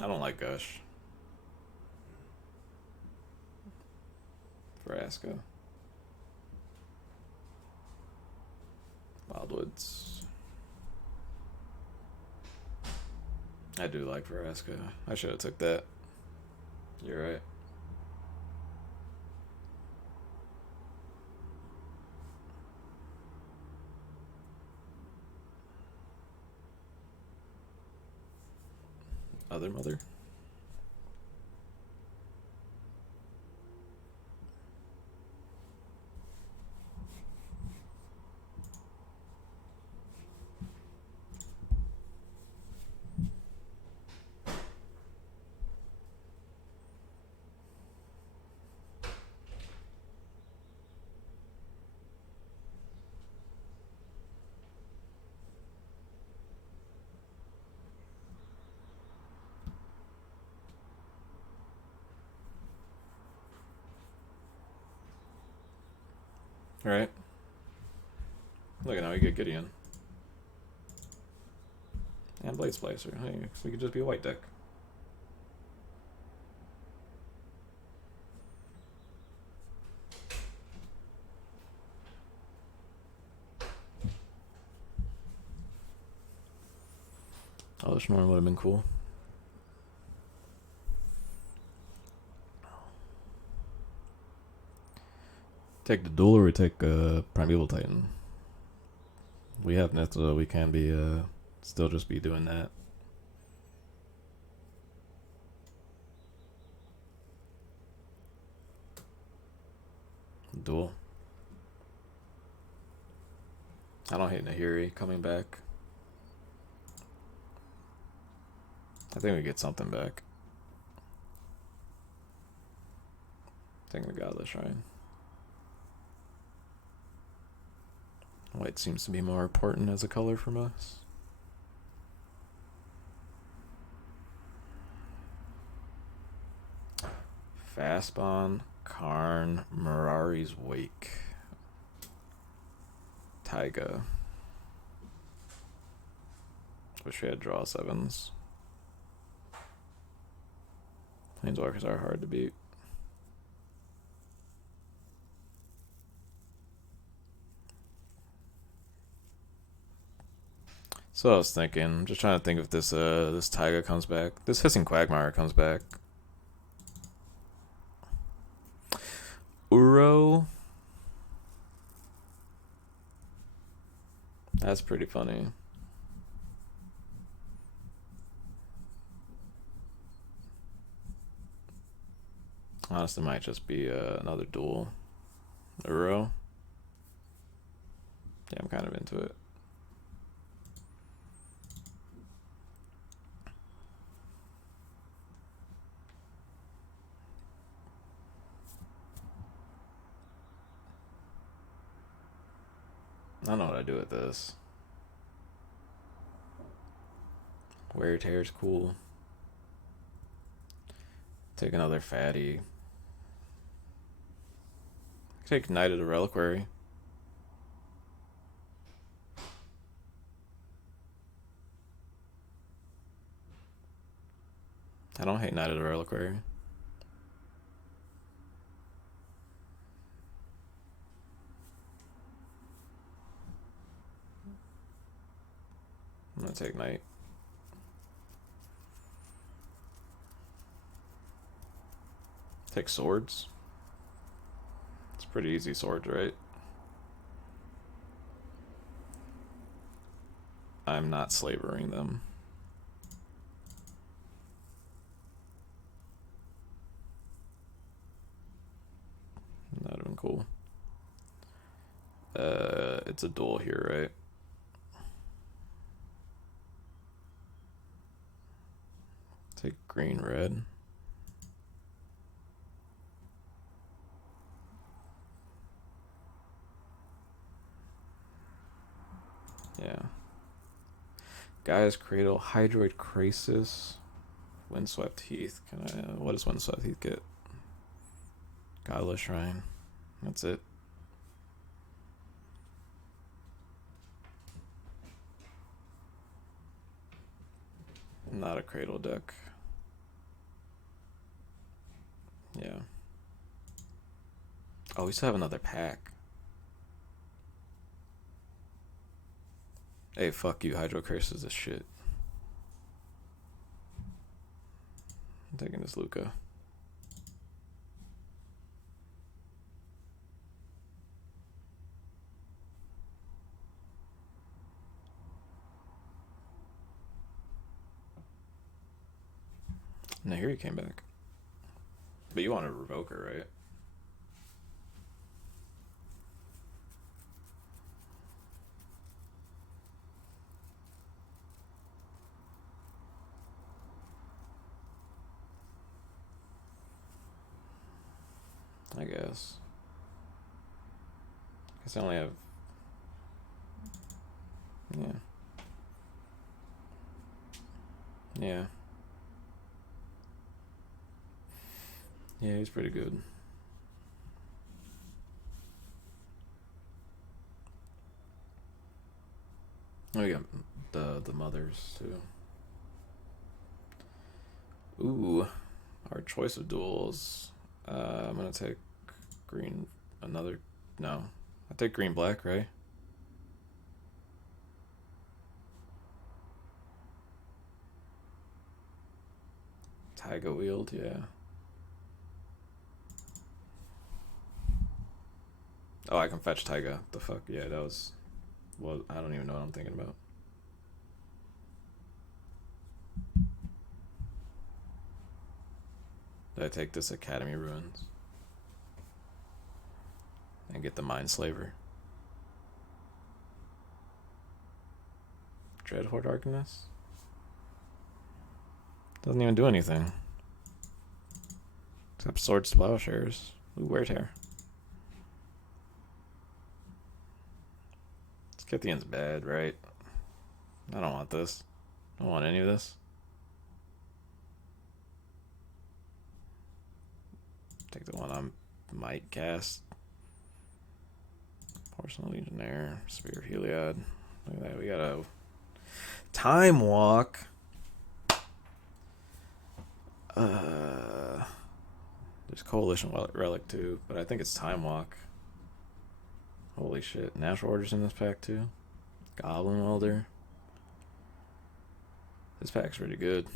I don't like Gush. Vraska. Wildwoods. I do like Vraska. I should have took that. You're right. Other mother. Alright. Look at now we get Gideon. And Blade Splicer. Hey, so we could just be a white deck. Oh, the Schnorr would have been cool. Take the duel or we take Primeval Titan? We have Nethra, we can be still just be doing that. Duel. I don't hate Nahiri coming back. I think we get something back. Taking the Godless Shrine. White seems to be more important as a color from us. Fastbon, Karn, Mirari's Wake. Taiga. Wish we had draw sevens. Planeswalkers are hard to beat. So I was thinking, I'm just trying to think if this this Taiga comes back. This Hissing Quagmire comes back. Uro. That's pretty funny. Honestly, might just be another duel. Uro. Yeah, I'm kind of into it. I don't know what I do with this. Wear Tear's cool. Take another fatty. Take Knight of the Reliquary. I don't hate Knight of the Reliquary. I'm gonna take Knight. Take Swords. It's pretty easy swords, right? I'm not slavering them. That would have been cool. It's a duel here, right? Take green, red. Yeah. Gaia's Cradle, Hydroid Krasis, Windswept Heath. Can I? What does Windswept Heath get? Godless Shrine. That's it. Not a Cradle deck. Yeah. Oh, we still have another pack. Hey, fuck you. Hydro Krasis is shit. I'm taking this Luca. Now here he came back. But you want to revoke her, right? I guess. I only have... Yeah. Yeah. Yeah, he's pretty good. Oh, we got the mothers, too. Ooh. Our choice of duels. I'm gonna take green... Another... No. I take green-black, right? Taiga wield, yeah. Oh, I can fetch Taiga. The fuck? Yeah, that was... Well, I don't even know what I'm thinking about. Did I take this Academy Ruins? And get the Mindslaver? Dreadhorde Arcanist? Doesn't even do anything. Except Swords to Plowshares. Ooh, Wear Tear. Scythian's bad, right? I don't want this. I don't want any of this. Take the one I might cast. Porcelain Legionnaire. Spear of Heliod. Look at that. We got a Time Walk. There's Coalition Relic too, but I think it's Time Walk. Holy shit. Natural Orders in this pack too. Goblin Welder. This pack's pretty good.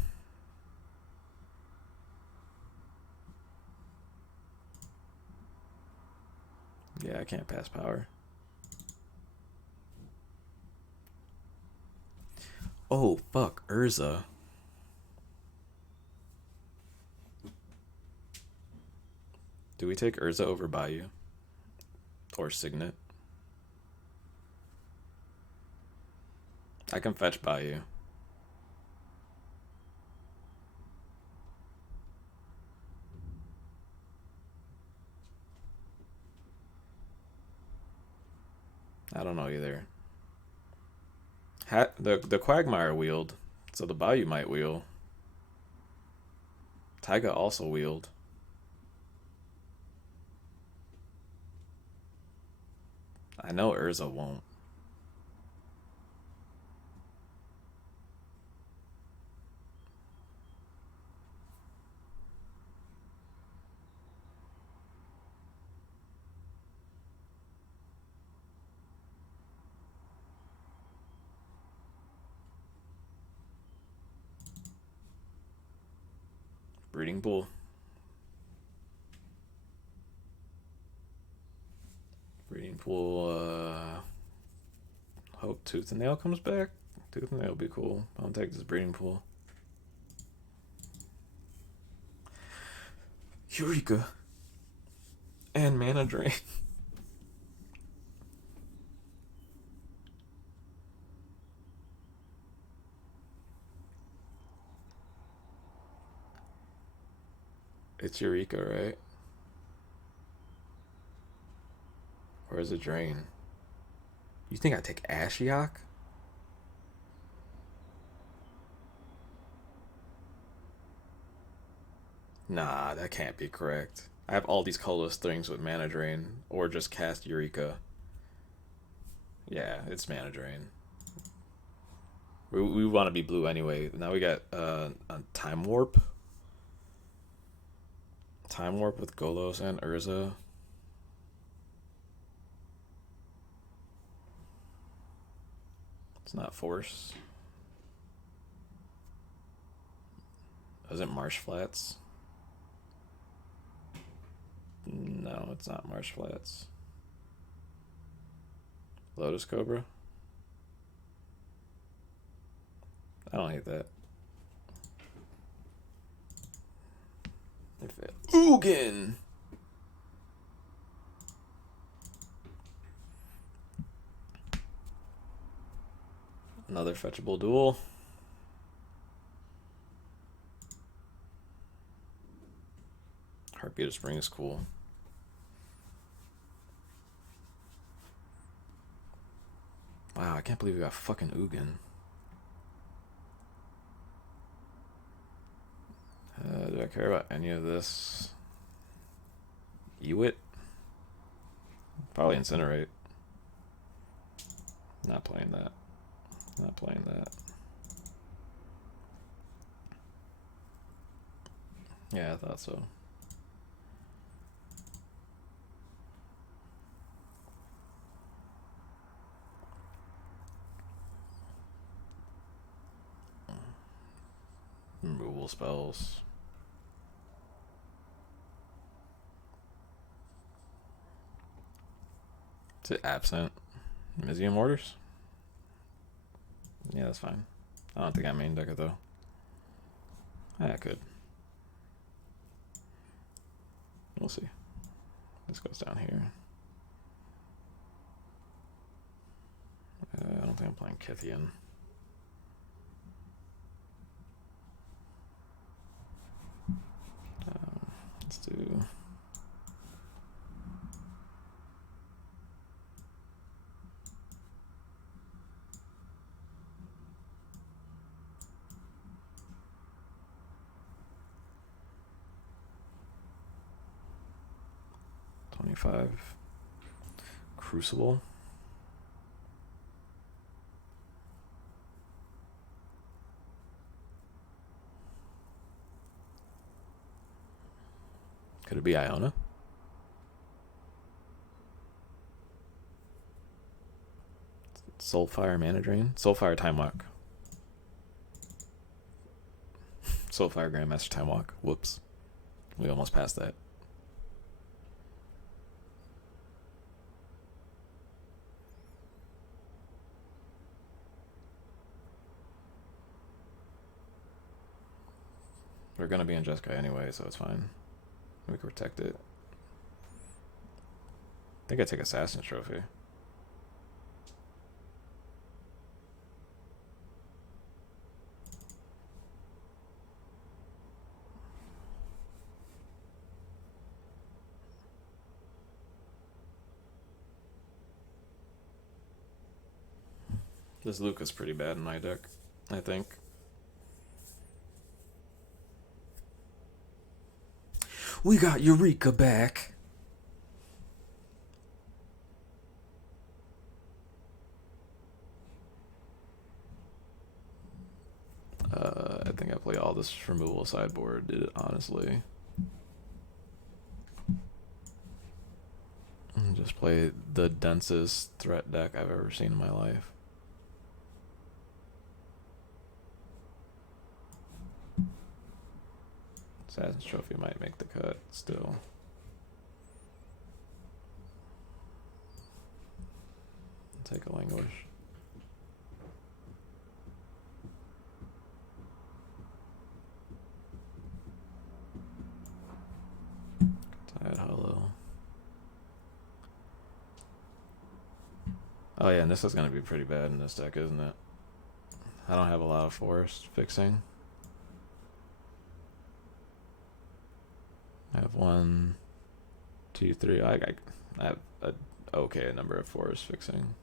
Yeah, I can't pass power. Oh, fuck. Urza. Do we take Urza over Bayou? Or Signet? I can fetch Bayou. I don't know either. The Quagmire wheeled, so the Bayou might wheel. Taiga also wheeled. I know Urza won't. Breeding Bull. Breeding Pool, Hope Tooth and Nail comes back. do think that would be cool. I'll take this breeding pool. Eureka and Mana Drain. It's Eureka, right? Or is it Drain? You think I take Ashiok? Nah, that can't be correct. I have all these colorless things with Mana Drain, or just cast Eureka. Yeah, it's Mana Drain. We want to be blue anyway. Now we got a Time Warp. Time Warp with Golos and Urza. It's not Force. Isn't Marsh Flats? No, it's not Marsh Flats. Lotus Cobra? I don't hate that. Ugin! Another fetchable duel. Heartbeat of Spring is cool. Wow, I can't believe we got fucking Ugin. Do I care about any of this? Ewit? Probably Incinerate. Not playing that. Not playing that. Yeah, I thought so. Removal spells. Is it Absent? Mizium Orders? Yeah, that's fine. I don't think I main deck it though. Yeah, I could. We'll see. This goes down here. I don't think I'm playing Kithian. Let's do... Crucible. Could it be Iona? Soulfire Mana Drain? Soulfire Time Walk. Soulfire Grandmaster Time Walk. Whoops. We almost passed that. We're gonna be in Jeskai anyway, so it's fine. We can protect it. I think I take Assassin's Trophy. This Luca's pretty bad in my deck, I think. We got Eureka back. I think I play all this removal sideboard, honestly. And just play the densest threat deck I've ever seen in my life. Assassin's Trophy might make the cut still. Take a Languish. Oh yeah, and this is gonna be pretty bad in this deck, isn't it? I don't have a lot of forest fixing. I have one, two, three. I have a okay number of forest fixing.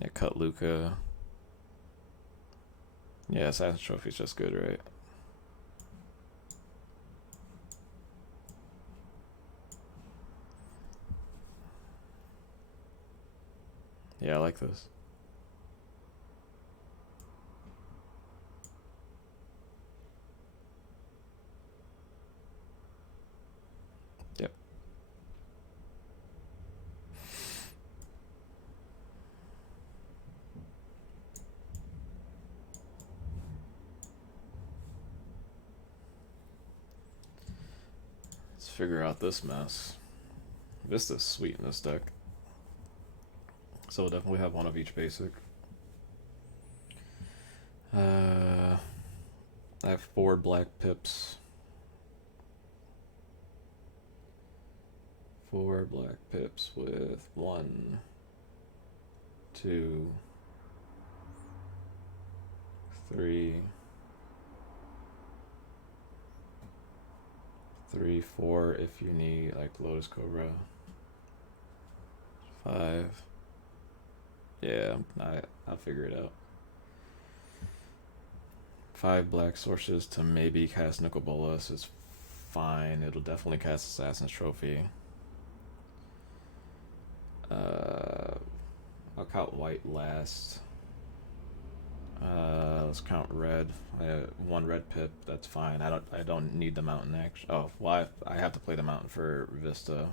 Yeah, cut Luca. Yeah, Assassin's Trophy's just good, right? Yeah, I like this. Yep. Let's figure out this mess. Vista's sweet in this deck. So we'll definitely have one of each basic. I have 4 black pips. 4 black pips with 1, 2, 3, 3, 4 if you need like Lotus Cobra. 5. Yeah, I'll figure it out. 5 black sources to maybe cast Nicol Bolas is fine. It'll definitely cast Assassin's Trophy. I'll count white last. Let's count red. I have 1 red pip. That's fine. I don't need the mountain action. Oh, well, I have to play the mountain for Vista,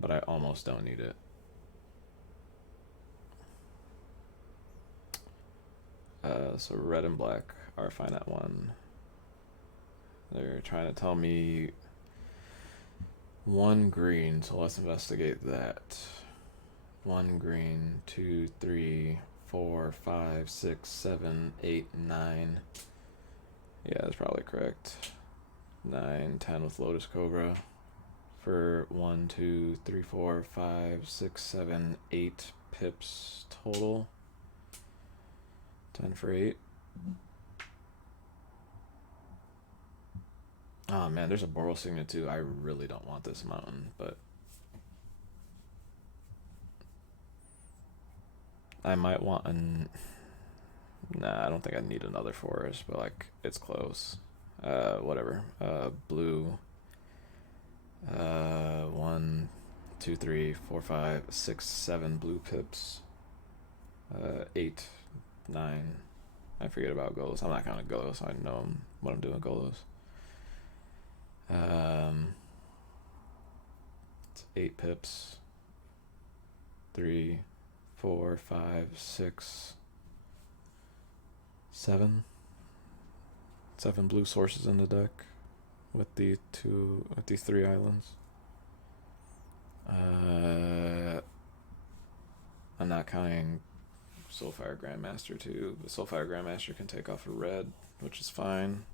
but I almost don't need it. So red and black are fine at 1. They're trying to tell me 1 green, so let's investigate that. 1 green, 2, 3, 4, 5, 6, 7, 8, 9. Yeah, that's probably correct. 9, 10 with Lotus Cobra for 1, 2, 3, 4, 5, 6, 7, 8 pips total. 10 for 8. Oh man, there's a Boral Signet too. I really don't want this mountain, but I might want an. Nah, I don't think I need another forest, but like it's close. Whatever. Blue. 1, 2, 3, 4, 5, 6, 7 blue pips. 8, 9. I forget about Golos. I'm not counting Golos. I know what I'm doing Golos. It's 8 pips. 3, 4, 5, 6, 7. 7 blue sources in the deck with the 3 islands. I'm not counting Soulfire Grandmaster too, but Soulfire Grandmaster can take off a red, which is fine.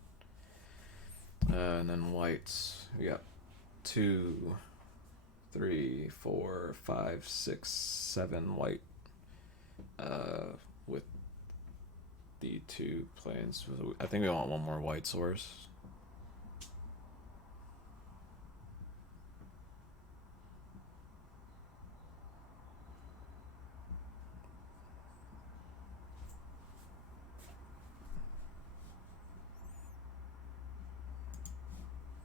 And then whites, we got 2, 3, 4, 5, 6, 7 white. With the 2 planes, I think we want 1 more white source.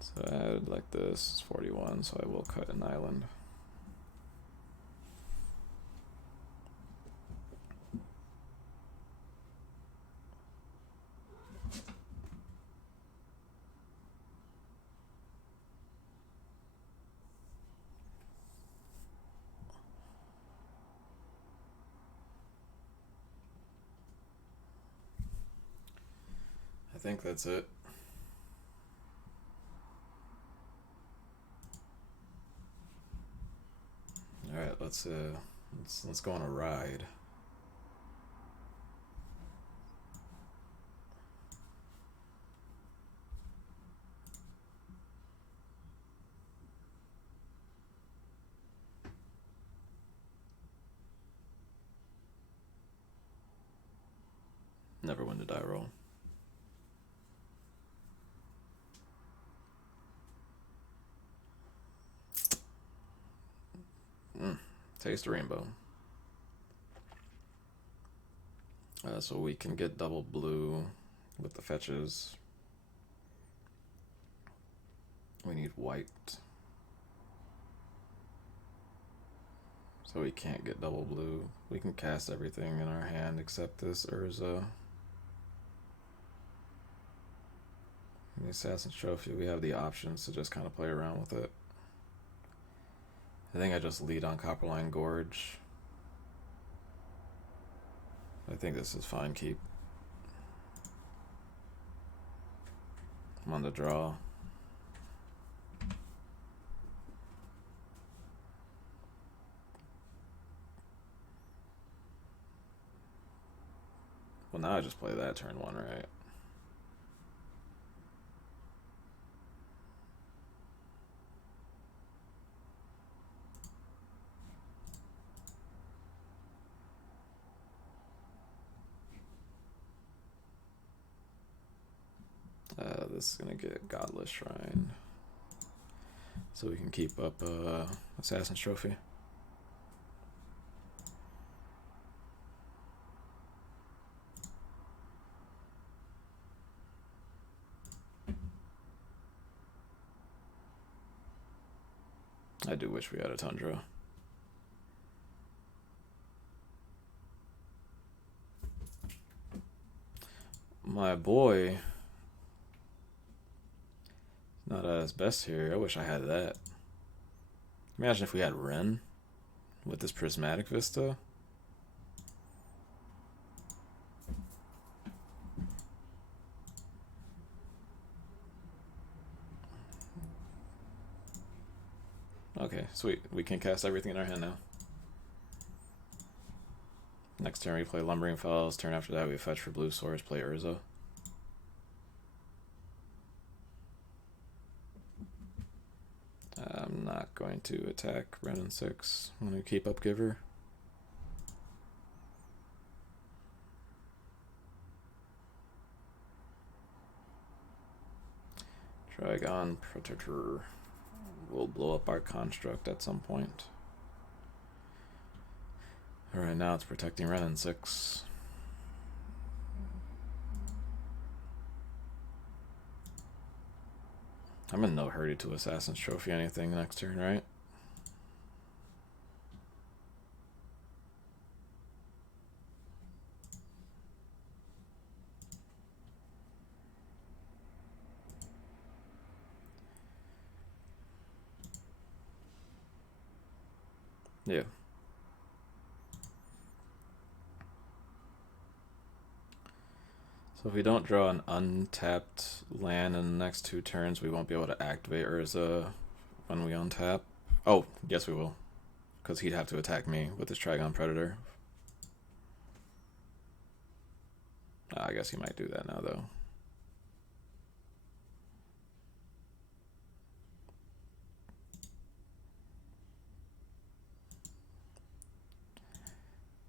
So I added like this, it's 41, so I will cut an island. I think that's it. All right, let's go on a ride. Never win the die roll. Taste the rainbow. So we can get double blue with the fetches. We need white. So we can't get double blue. We can cast everything in our hand except this Urza. In the Assassin's Trophy, we have the options to just kind of play around with it. I think I just lead on Copperline Gorge. I think this is fine keep. I'm on the draw. Well, now I just play that turn one, right? This is gonna get Godless Shrine, so we can keep up Assassin's Trophy. I do wish we had a Tundra. My boy, not at his best here. I wish I had that. Imagine if we had Ren with this Prismatic Vista. Okay, sweet. We can cast everything in our hand now. Next turn we play Lumbering Fells. Turn after that we fetch for blue source, play Urza. I'm not going to attack Ren and 6. I'm going to keep up Giver. Trigon Predator will blow up our construct at some point. Alright, now it's protecting Ren and 6. I'm in no hurry to Assassin's Trophy anything next turn, right? Yeah. So if we don't draw an untapped land in the next 2 turns, we won't be able to activate Urza when we untap. Oh, yes we will. Because he'd have to attack me with his Trigon Predator. I guess he might do that now, though.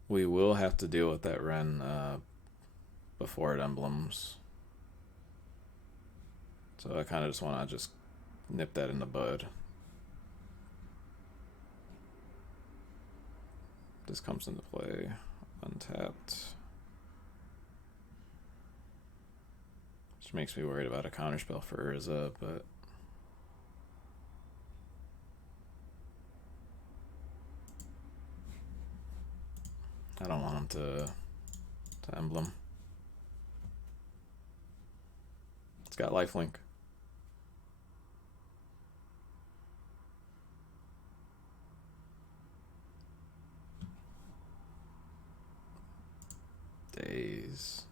We will have to deal with that Ren before it emblems. So I kind of just want to just nip that in the bud. This comes into play. Untapped. Which makes me worried about a counterspell for Urza, but... I don't want him to emblem. It's got lifelink. Days.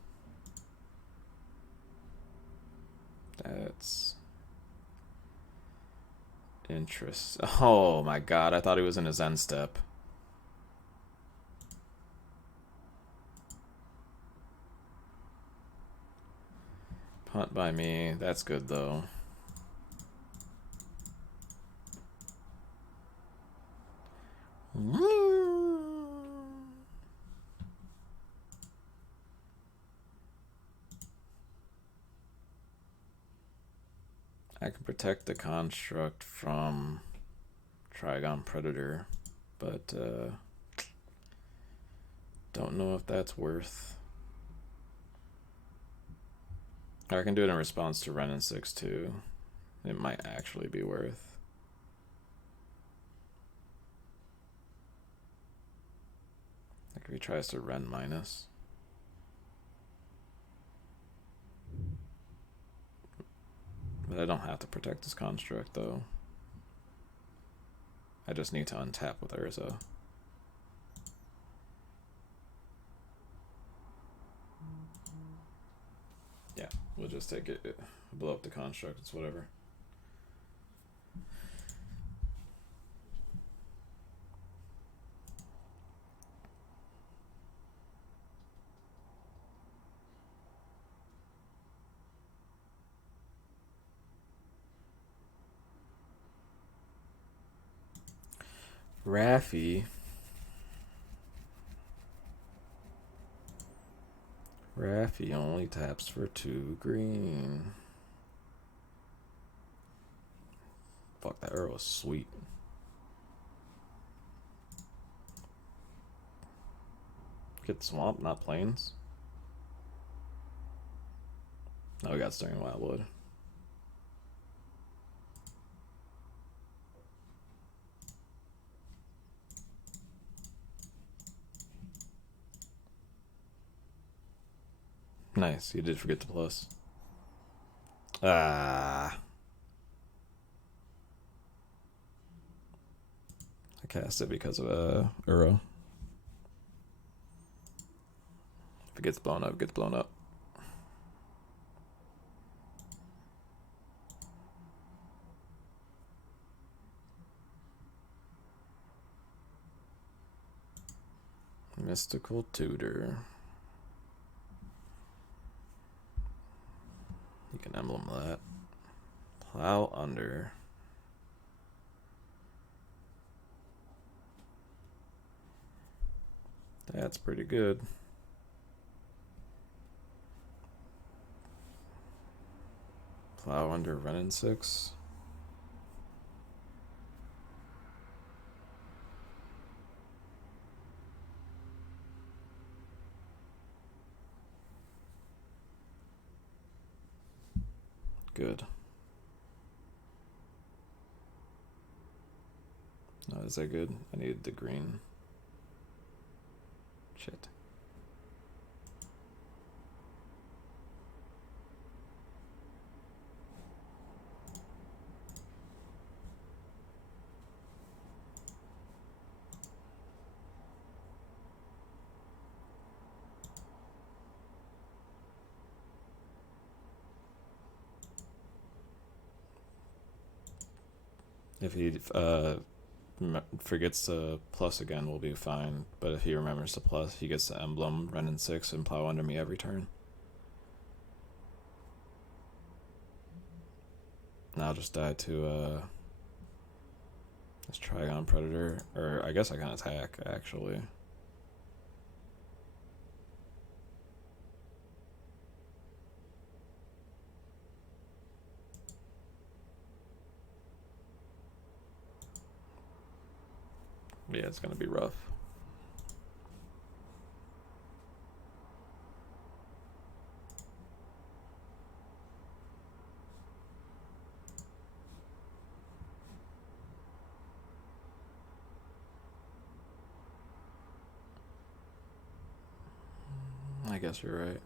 That's interest. Oh my god, I thought he was in his end step. Punt by me. That's good though. I can protect the construct from Trigon Predator, but don't know if that's worth. I can do it in response to Renin 6 too. It might actually be worth. Like if he tries to Ren minus. But I don't have to protect this construct though. I just need to untap with Urza. Yeah, we'll just take it, blow up the construct, it's whatever. Raffi only taps for 2 green. Fuck, that arrow was sweet. Get swamp, not plains. Oh, we got Stirring Wildwood. Nice, you did forget the plus. I cast it because of Uro. If it gets blown up, it gets blown up. Mystical Tutor. You can emblem that. Plow under. That's pretty good. Plow under Renin 6. Good. No, is that good? I needed the green. Shit. If he forgets the plus again, we'll be fine. But if he remembers the plus, he gets the emblem, Renin 6, and plow under me every turn. And I'll just die to this Trigon Predator. Or I guess I can attack, actually. Yeah, it's gonna be rough. I guess you're right.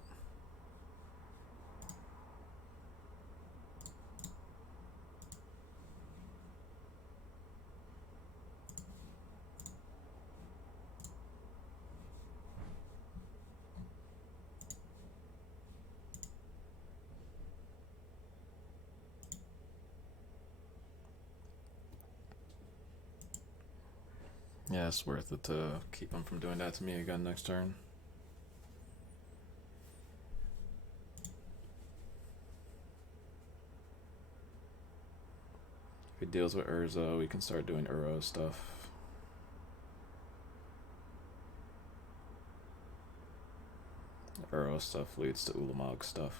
Yeah, it's worth it to keep him from doing that to me again next turn. If he deals with Urza, we can start doing Uro stuff. Uro stuff leads to Ulamog stuff.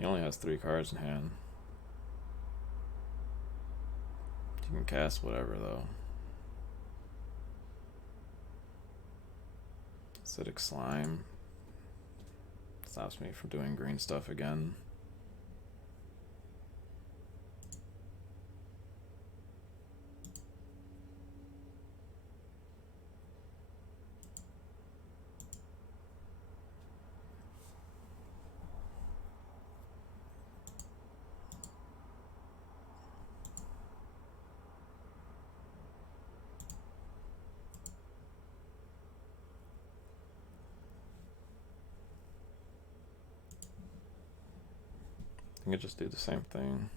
He only has 3 cards in hand. You can cast whatever though. Acidic Slime stops me from doing green stuff again. I could just do the same thing.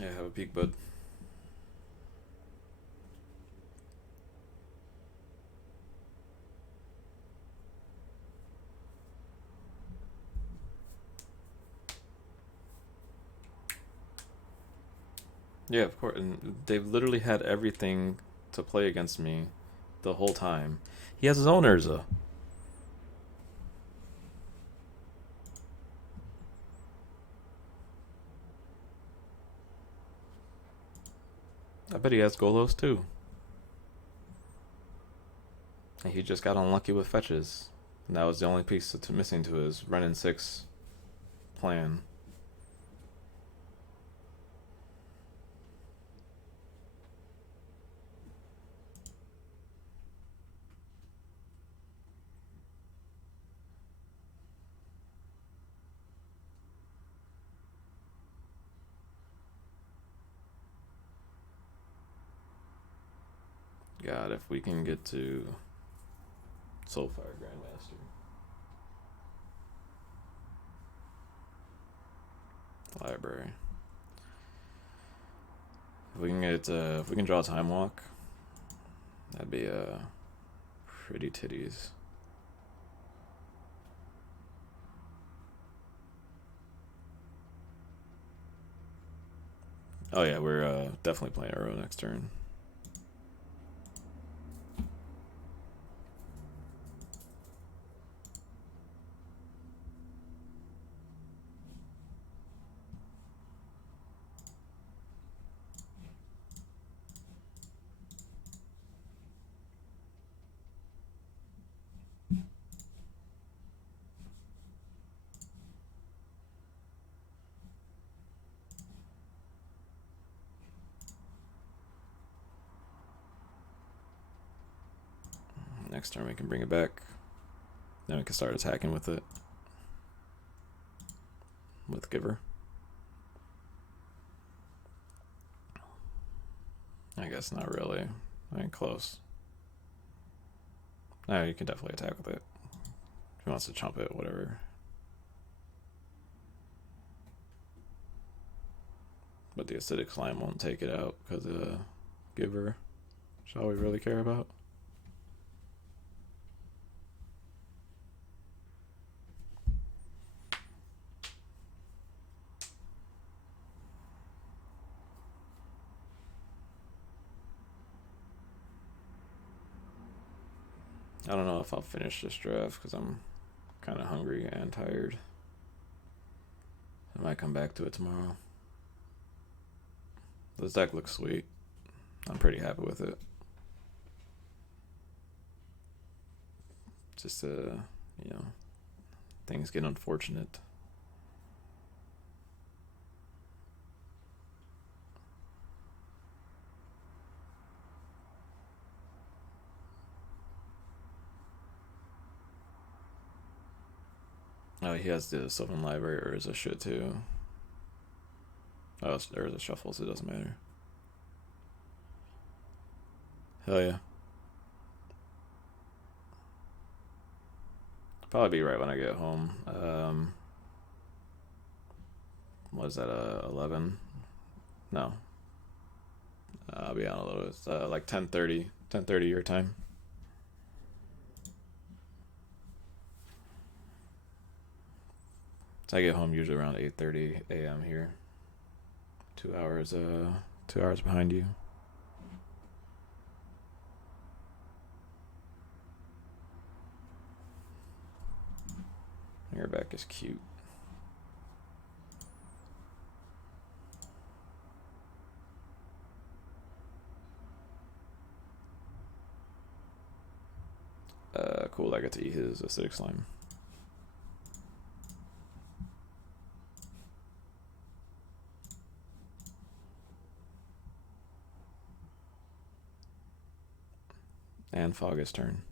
Yeah, have a peek, bud. Yeah, of course. And they've literally had everything to play against me the whole time. He has his own Urza. I bet he has Golos too. And he just got unlucky with fetches. And that was the only piece that's missing to his Renin 6 plan. God, if we can get to Soulfire Grandmaster. Library. If we can get, if we can draw Time Walk, that'd be pretty titties. Oh yeah, we're definitely playing Arrow next turn. Next turn we can bring it back. Then we can start attacking with it. With Giver. I guess not really. I mean, close. No, you can definitely attack with it. If he wants to chump it, whatever. But the Acidic Slime won't take it out because Giver. Shall we really care about? I don't know if I'll finish this draft because I'm kind of hungry and tired. I might come back to it tomorrow. This deck looks sweet. I'm pretty happy with it. Just, you know, things get unfortunate. Oh, he has the Sylvan Library or is a shit too. Oh, there's a shuffle, so it doesn't matter. Hell yeah. Probably be right when I get home. What is that? 11? No. I'll be on a little. It's like 10:30. 10:30 your time. So I get home usually around 8:30 a.m. here. 2 hours. 2 hours behind you. Your back is cute. Cool. I get to eat his acidic slime. And Fog's turn.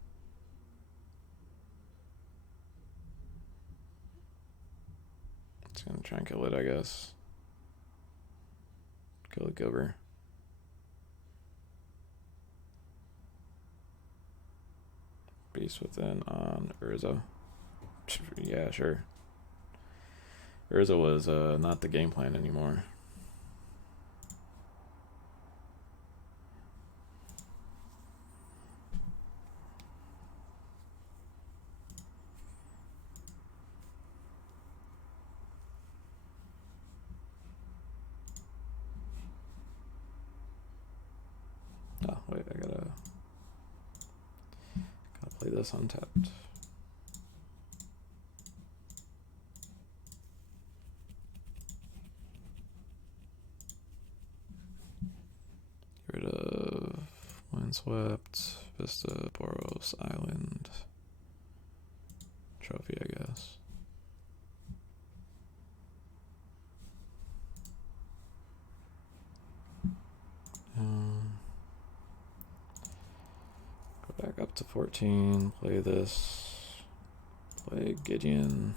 It's gonna try and kill it, I guess. Kill the Gilbert. Beast Within on Urza. Yeah, sure. Urza was not the game plan anymore. Oh, wait, I gotta play this untapped. Get rid of Windswept, Vista, Boros, Island, Trophy, I guess. Go back up to 14, play this, play Gideon.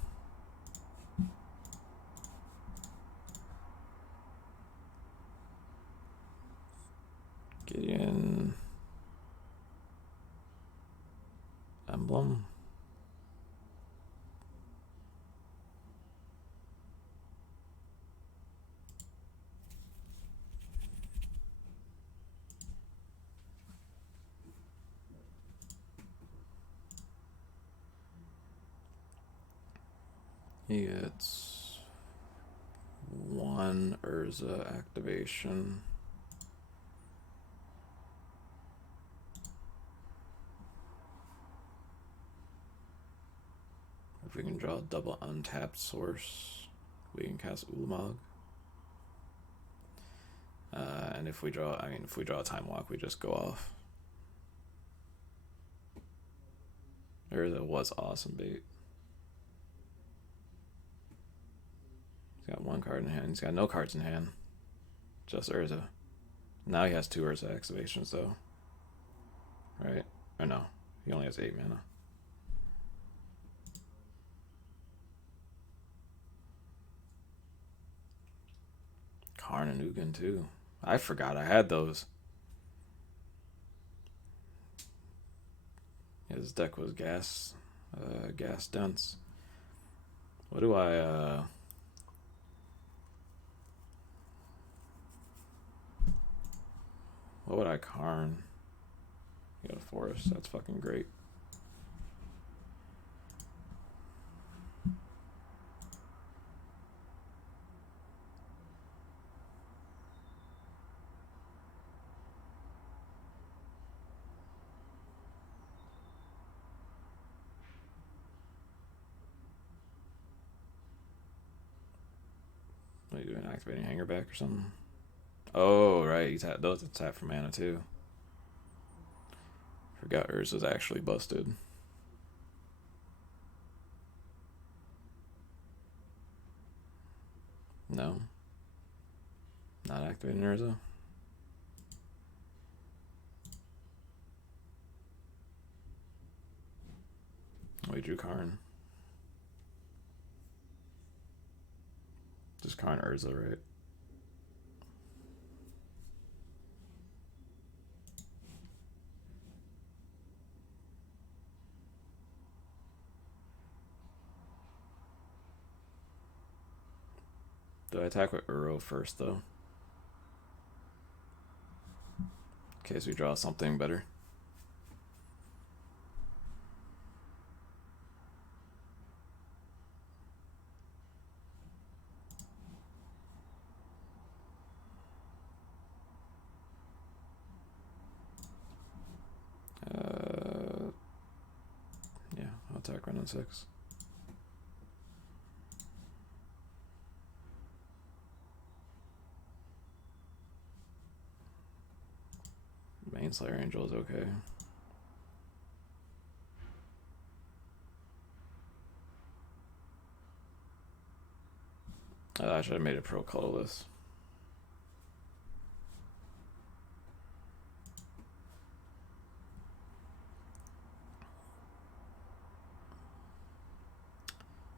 Gideon. Emblem. He gets 1 Urza activation. If we can draw a double untapped source, we can cast Ulamog. And if we draw a Time Walk, we just go off. Urza was awesome bait. He's got 1 card in hand. He's got no cards in hand. Just Urza. Now he has 2 Urza activations, though. Right? Or no. He only has 8 mana. Karn and Ugin, too. I forgot I had those. His deck was gas dense. What do I what would I Karn? You got a forest, that's fucking great. What are you doing? Activating Hangerback or something? Oh, right. He's had those tap for mana too. Forgot Urza was actually busted. No. Not activating Urza. We drew Karn. Just Karn Urza, right? Do I attack with Uro first, though? In case we draw something better. Yeah, I'll attack Renin 6. Baneslayer Angel is okay. I should have made it pro colorless.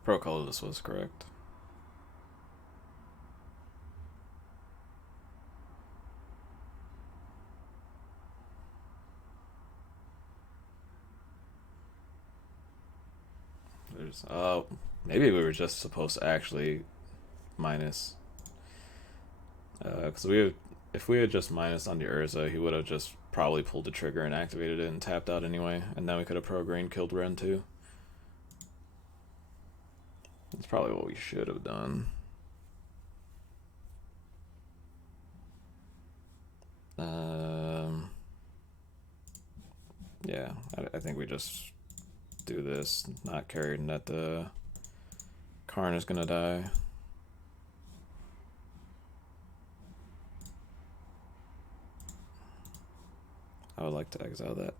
Pro colorless was correct. Maybe we were just supposed to actually minus. Because if we had just minus on the Urza, he would have just probably pulled the trigger and activated it and tapped out anyway, and then we could have pro green killed Ren too. That's probably what we should have done. Yeah, I think we just do this, not caring that the Karn is gonna die. I would like to exile that.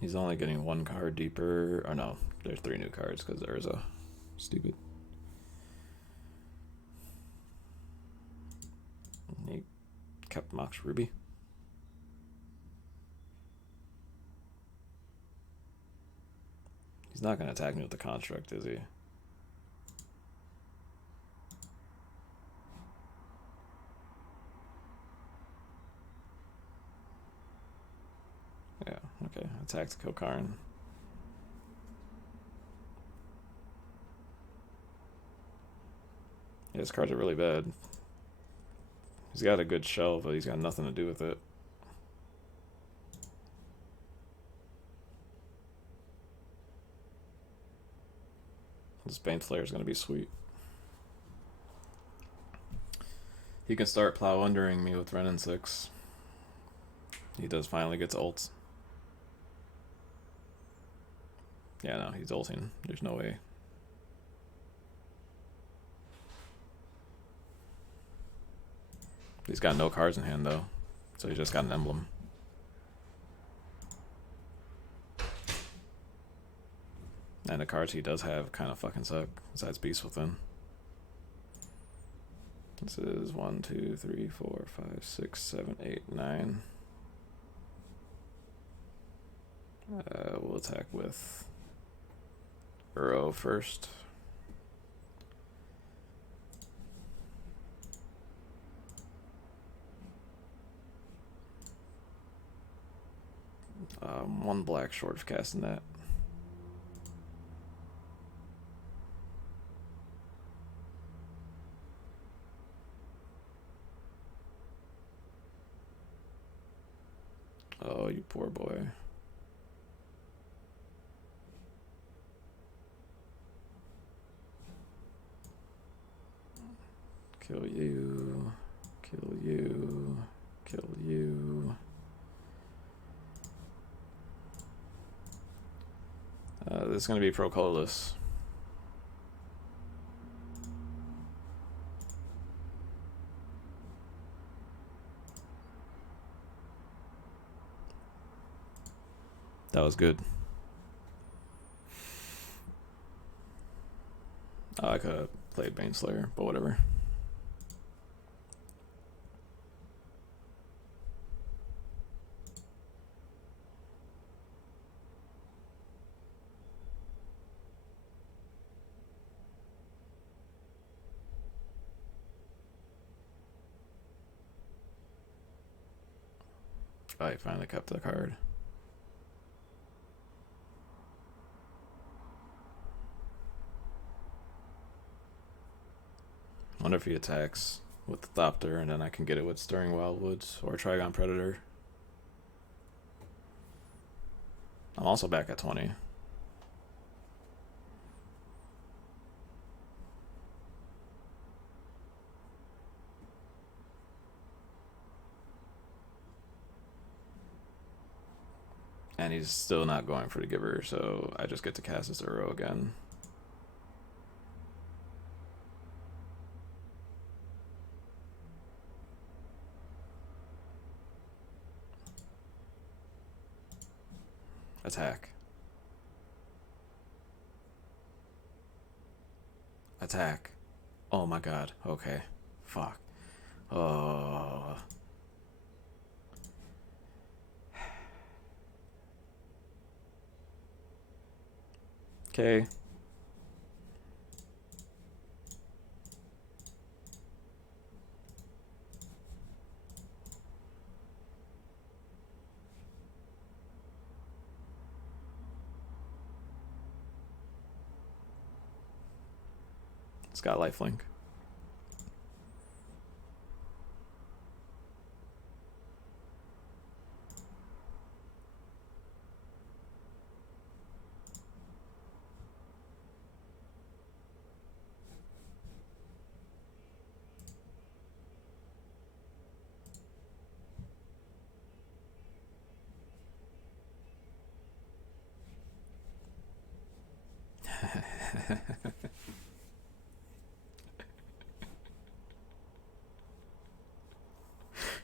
He's only getting one card deeper. Or no, there's 3 new cards because there's a stupid. He kept Mox Ruby. He's not going to attack me with the construct, is he? Yeah, okay. Attack to kill Karn. Yeah, his cards are really bad. He's got a good shell, but he's got nothing to do with it. This Baneslayer is going to be sweet. He can start plow undering me with Renin 6. He does finally get to ults. Yeah, no, he's ulting. There's no way. He's got no cards in hand, though. So he just got an emblem. And the cards he does have kind of fucking suck, besides Beast Within. This is 1, 2, 3, 4, 5, 6, 7, 8, 9. We'll attack with Uro first. One black short of casting that. Oh, you poor boy. Kill you. Kill you. Kill you. This is going to be pro colorless. That was good. I could have played Baneslayer, but whatever. Oh, he finally kept the card. Wonder if he attacks with the Thopter, and then I can get it with Stirring Wildwoods or Trigon Predator. I'm also back at 20. And he's still not going for the Giver, so I just get to cast this Uro again. Attack. Attack. Oh my god. Okay. Fuck. Oh. Okay. It's got lifelink.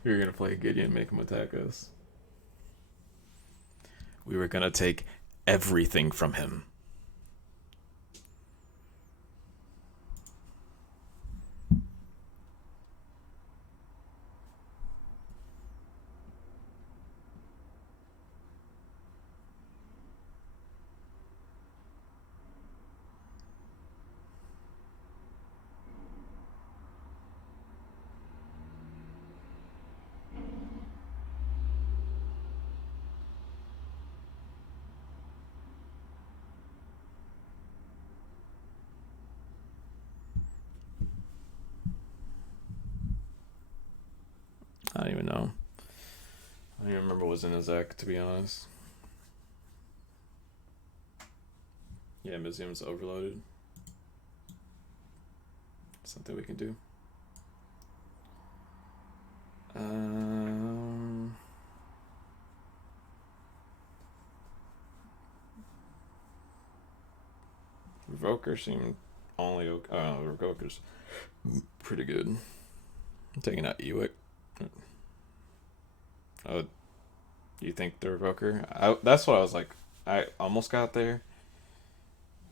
We were gonna play Gideon, make him attack us. We were gonna take everything from him. I don't even know. I don't even remember what was in his deck, to be honest. Yeah, Museum's overloaded. Something we can do. Revoker seemed only okay. Oh, Revoker's pretty good. I'm taking out Ewick. Oh, you think the Revoker? That's what I was like. I almost got there.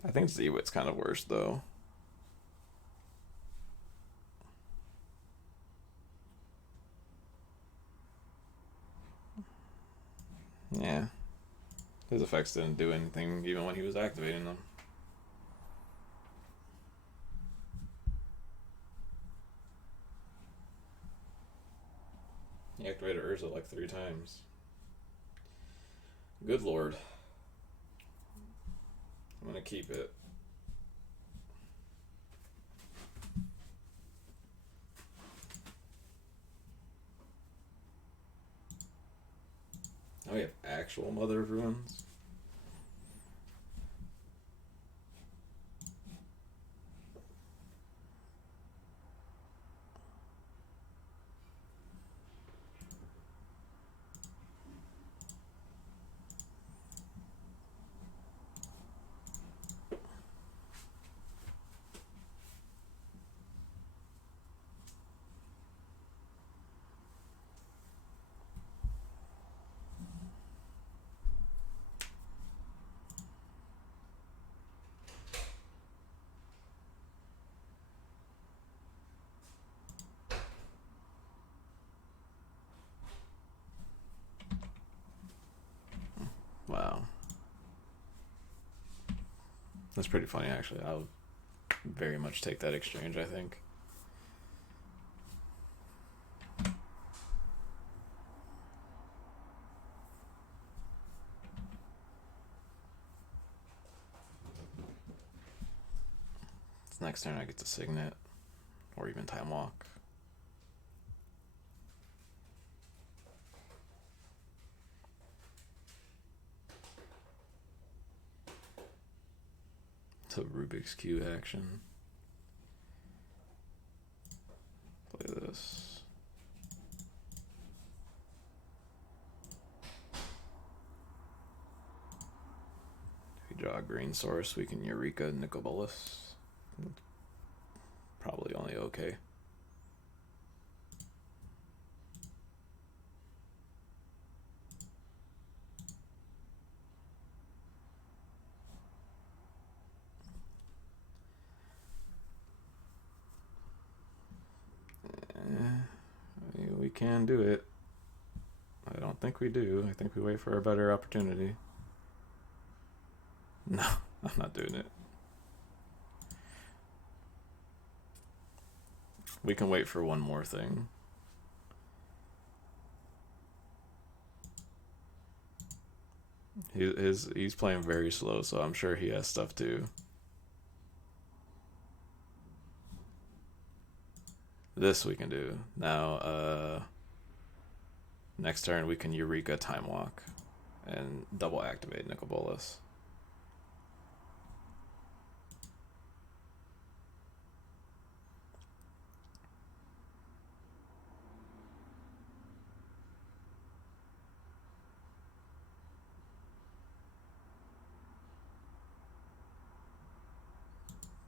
I think Zewitt's kind of worse, though. Yeah. His effects didn't do anything even when he was activating them. He activated Urza like 3 times. Good lord. I'm gonna keep it. Oh, we have actual Mother of Ruins. Wow. That's pretty funny, actually. I would very much take that exchange, I think. Next turn I get to Signet, or even Time Walk. So Rubik's Cube action. Play this. If we draw a green source, we can Eureka Nicol Bolas. Probably only okay. We can do it. I don't think we do. I think we wait for a better opportunity. No, I'm not doing it. We can wait for one more thing. He's playing very slow, so I'm sure he has stuff too. This we can do. Now, next turn we can Eureka Time Walk and double activate Nicol Bolas.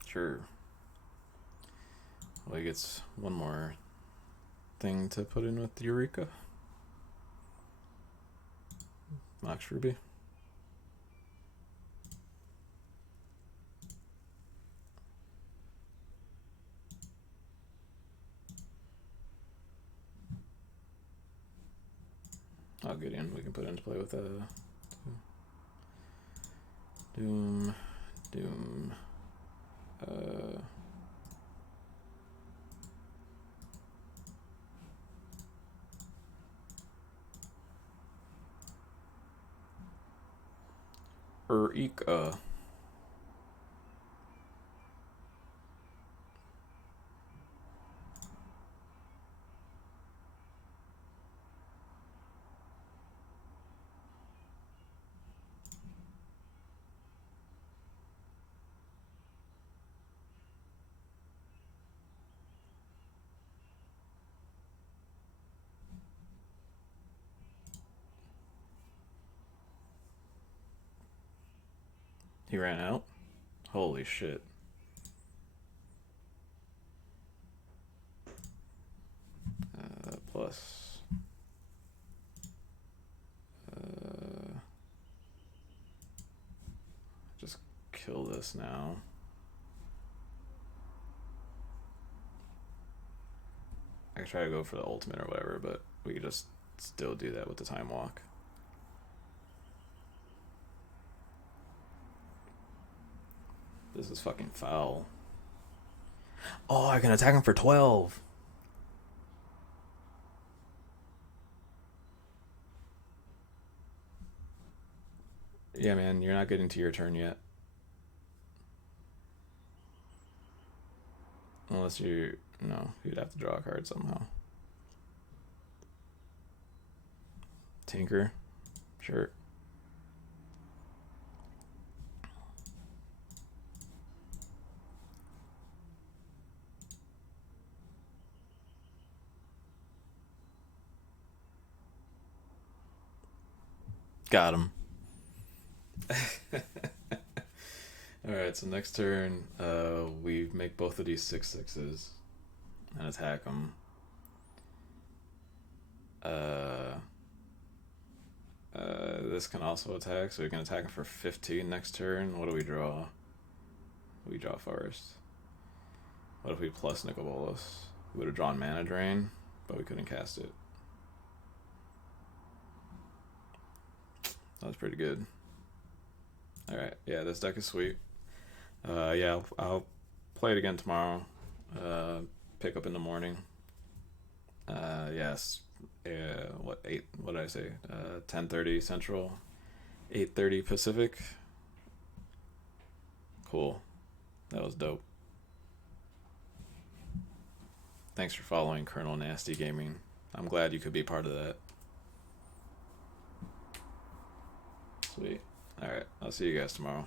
Sure. Well, he gets one more thing to put in with Eureka. Mox Ruby. I'll get in. We can put into play with Doom. Eureka. He ran out? Holy shit. Plus. Just kill this now. I could try to go for the ultimate or whatever, but we could just still do that with the Time Walk. This is fucking foul. Oh, I can attack him for 12. Yeah, man, you're not getting to your turn yet. Unless you... No, you'd have to draw a card somehow. Tinker. Sure. Got him. Alright, so next turn, we make both of these 6/6s and attack them. This can also attack, so we can attack him for 15 next turn. What do we draw? We draw Forest. What if we plus Nicol Bolas? We would have drawn Mana Drain, but we couldn't cast it. That was pretty good. Alright, yeah, this deck is sweet. Yeah, I'll play it again tomorrow. Pick up in the morning. Yes. What did I say? 10:30 Central, 8:30 Pacific. Cool. That was dope. Thanks for following Colonel Nasty Gaming. I'm glad you could be part of that. Sweet. Alright, I'll see you guys tomorrow.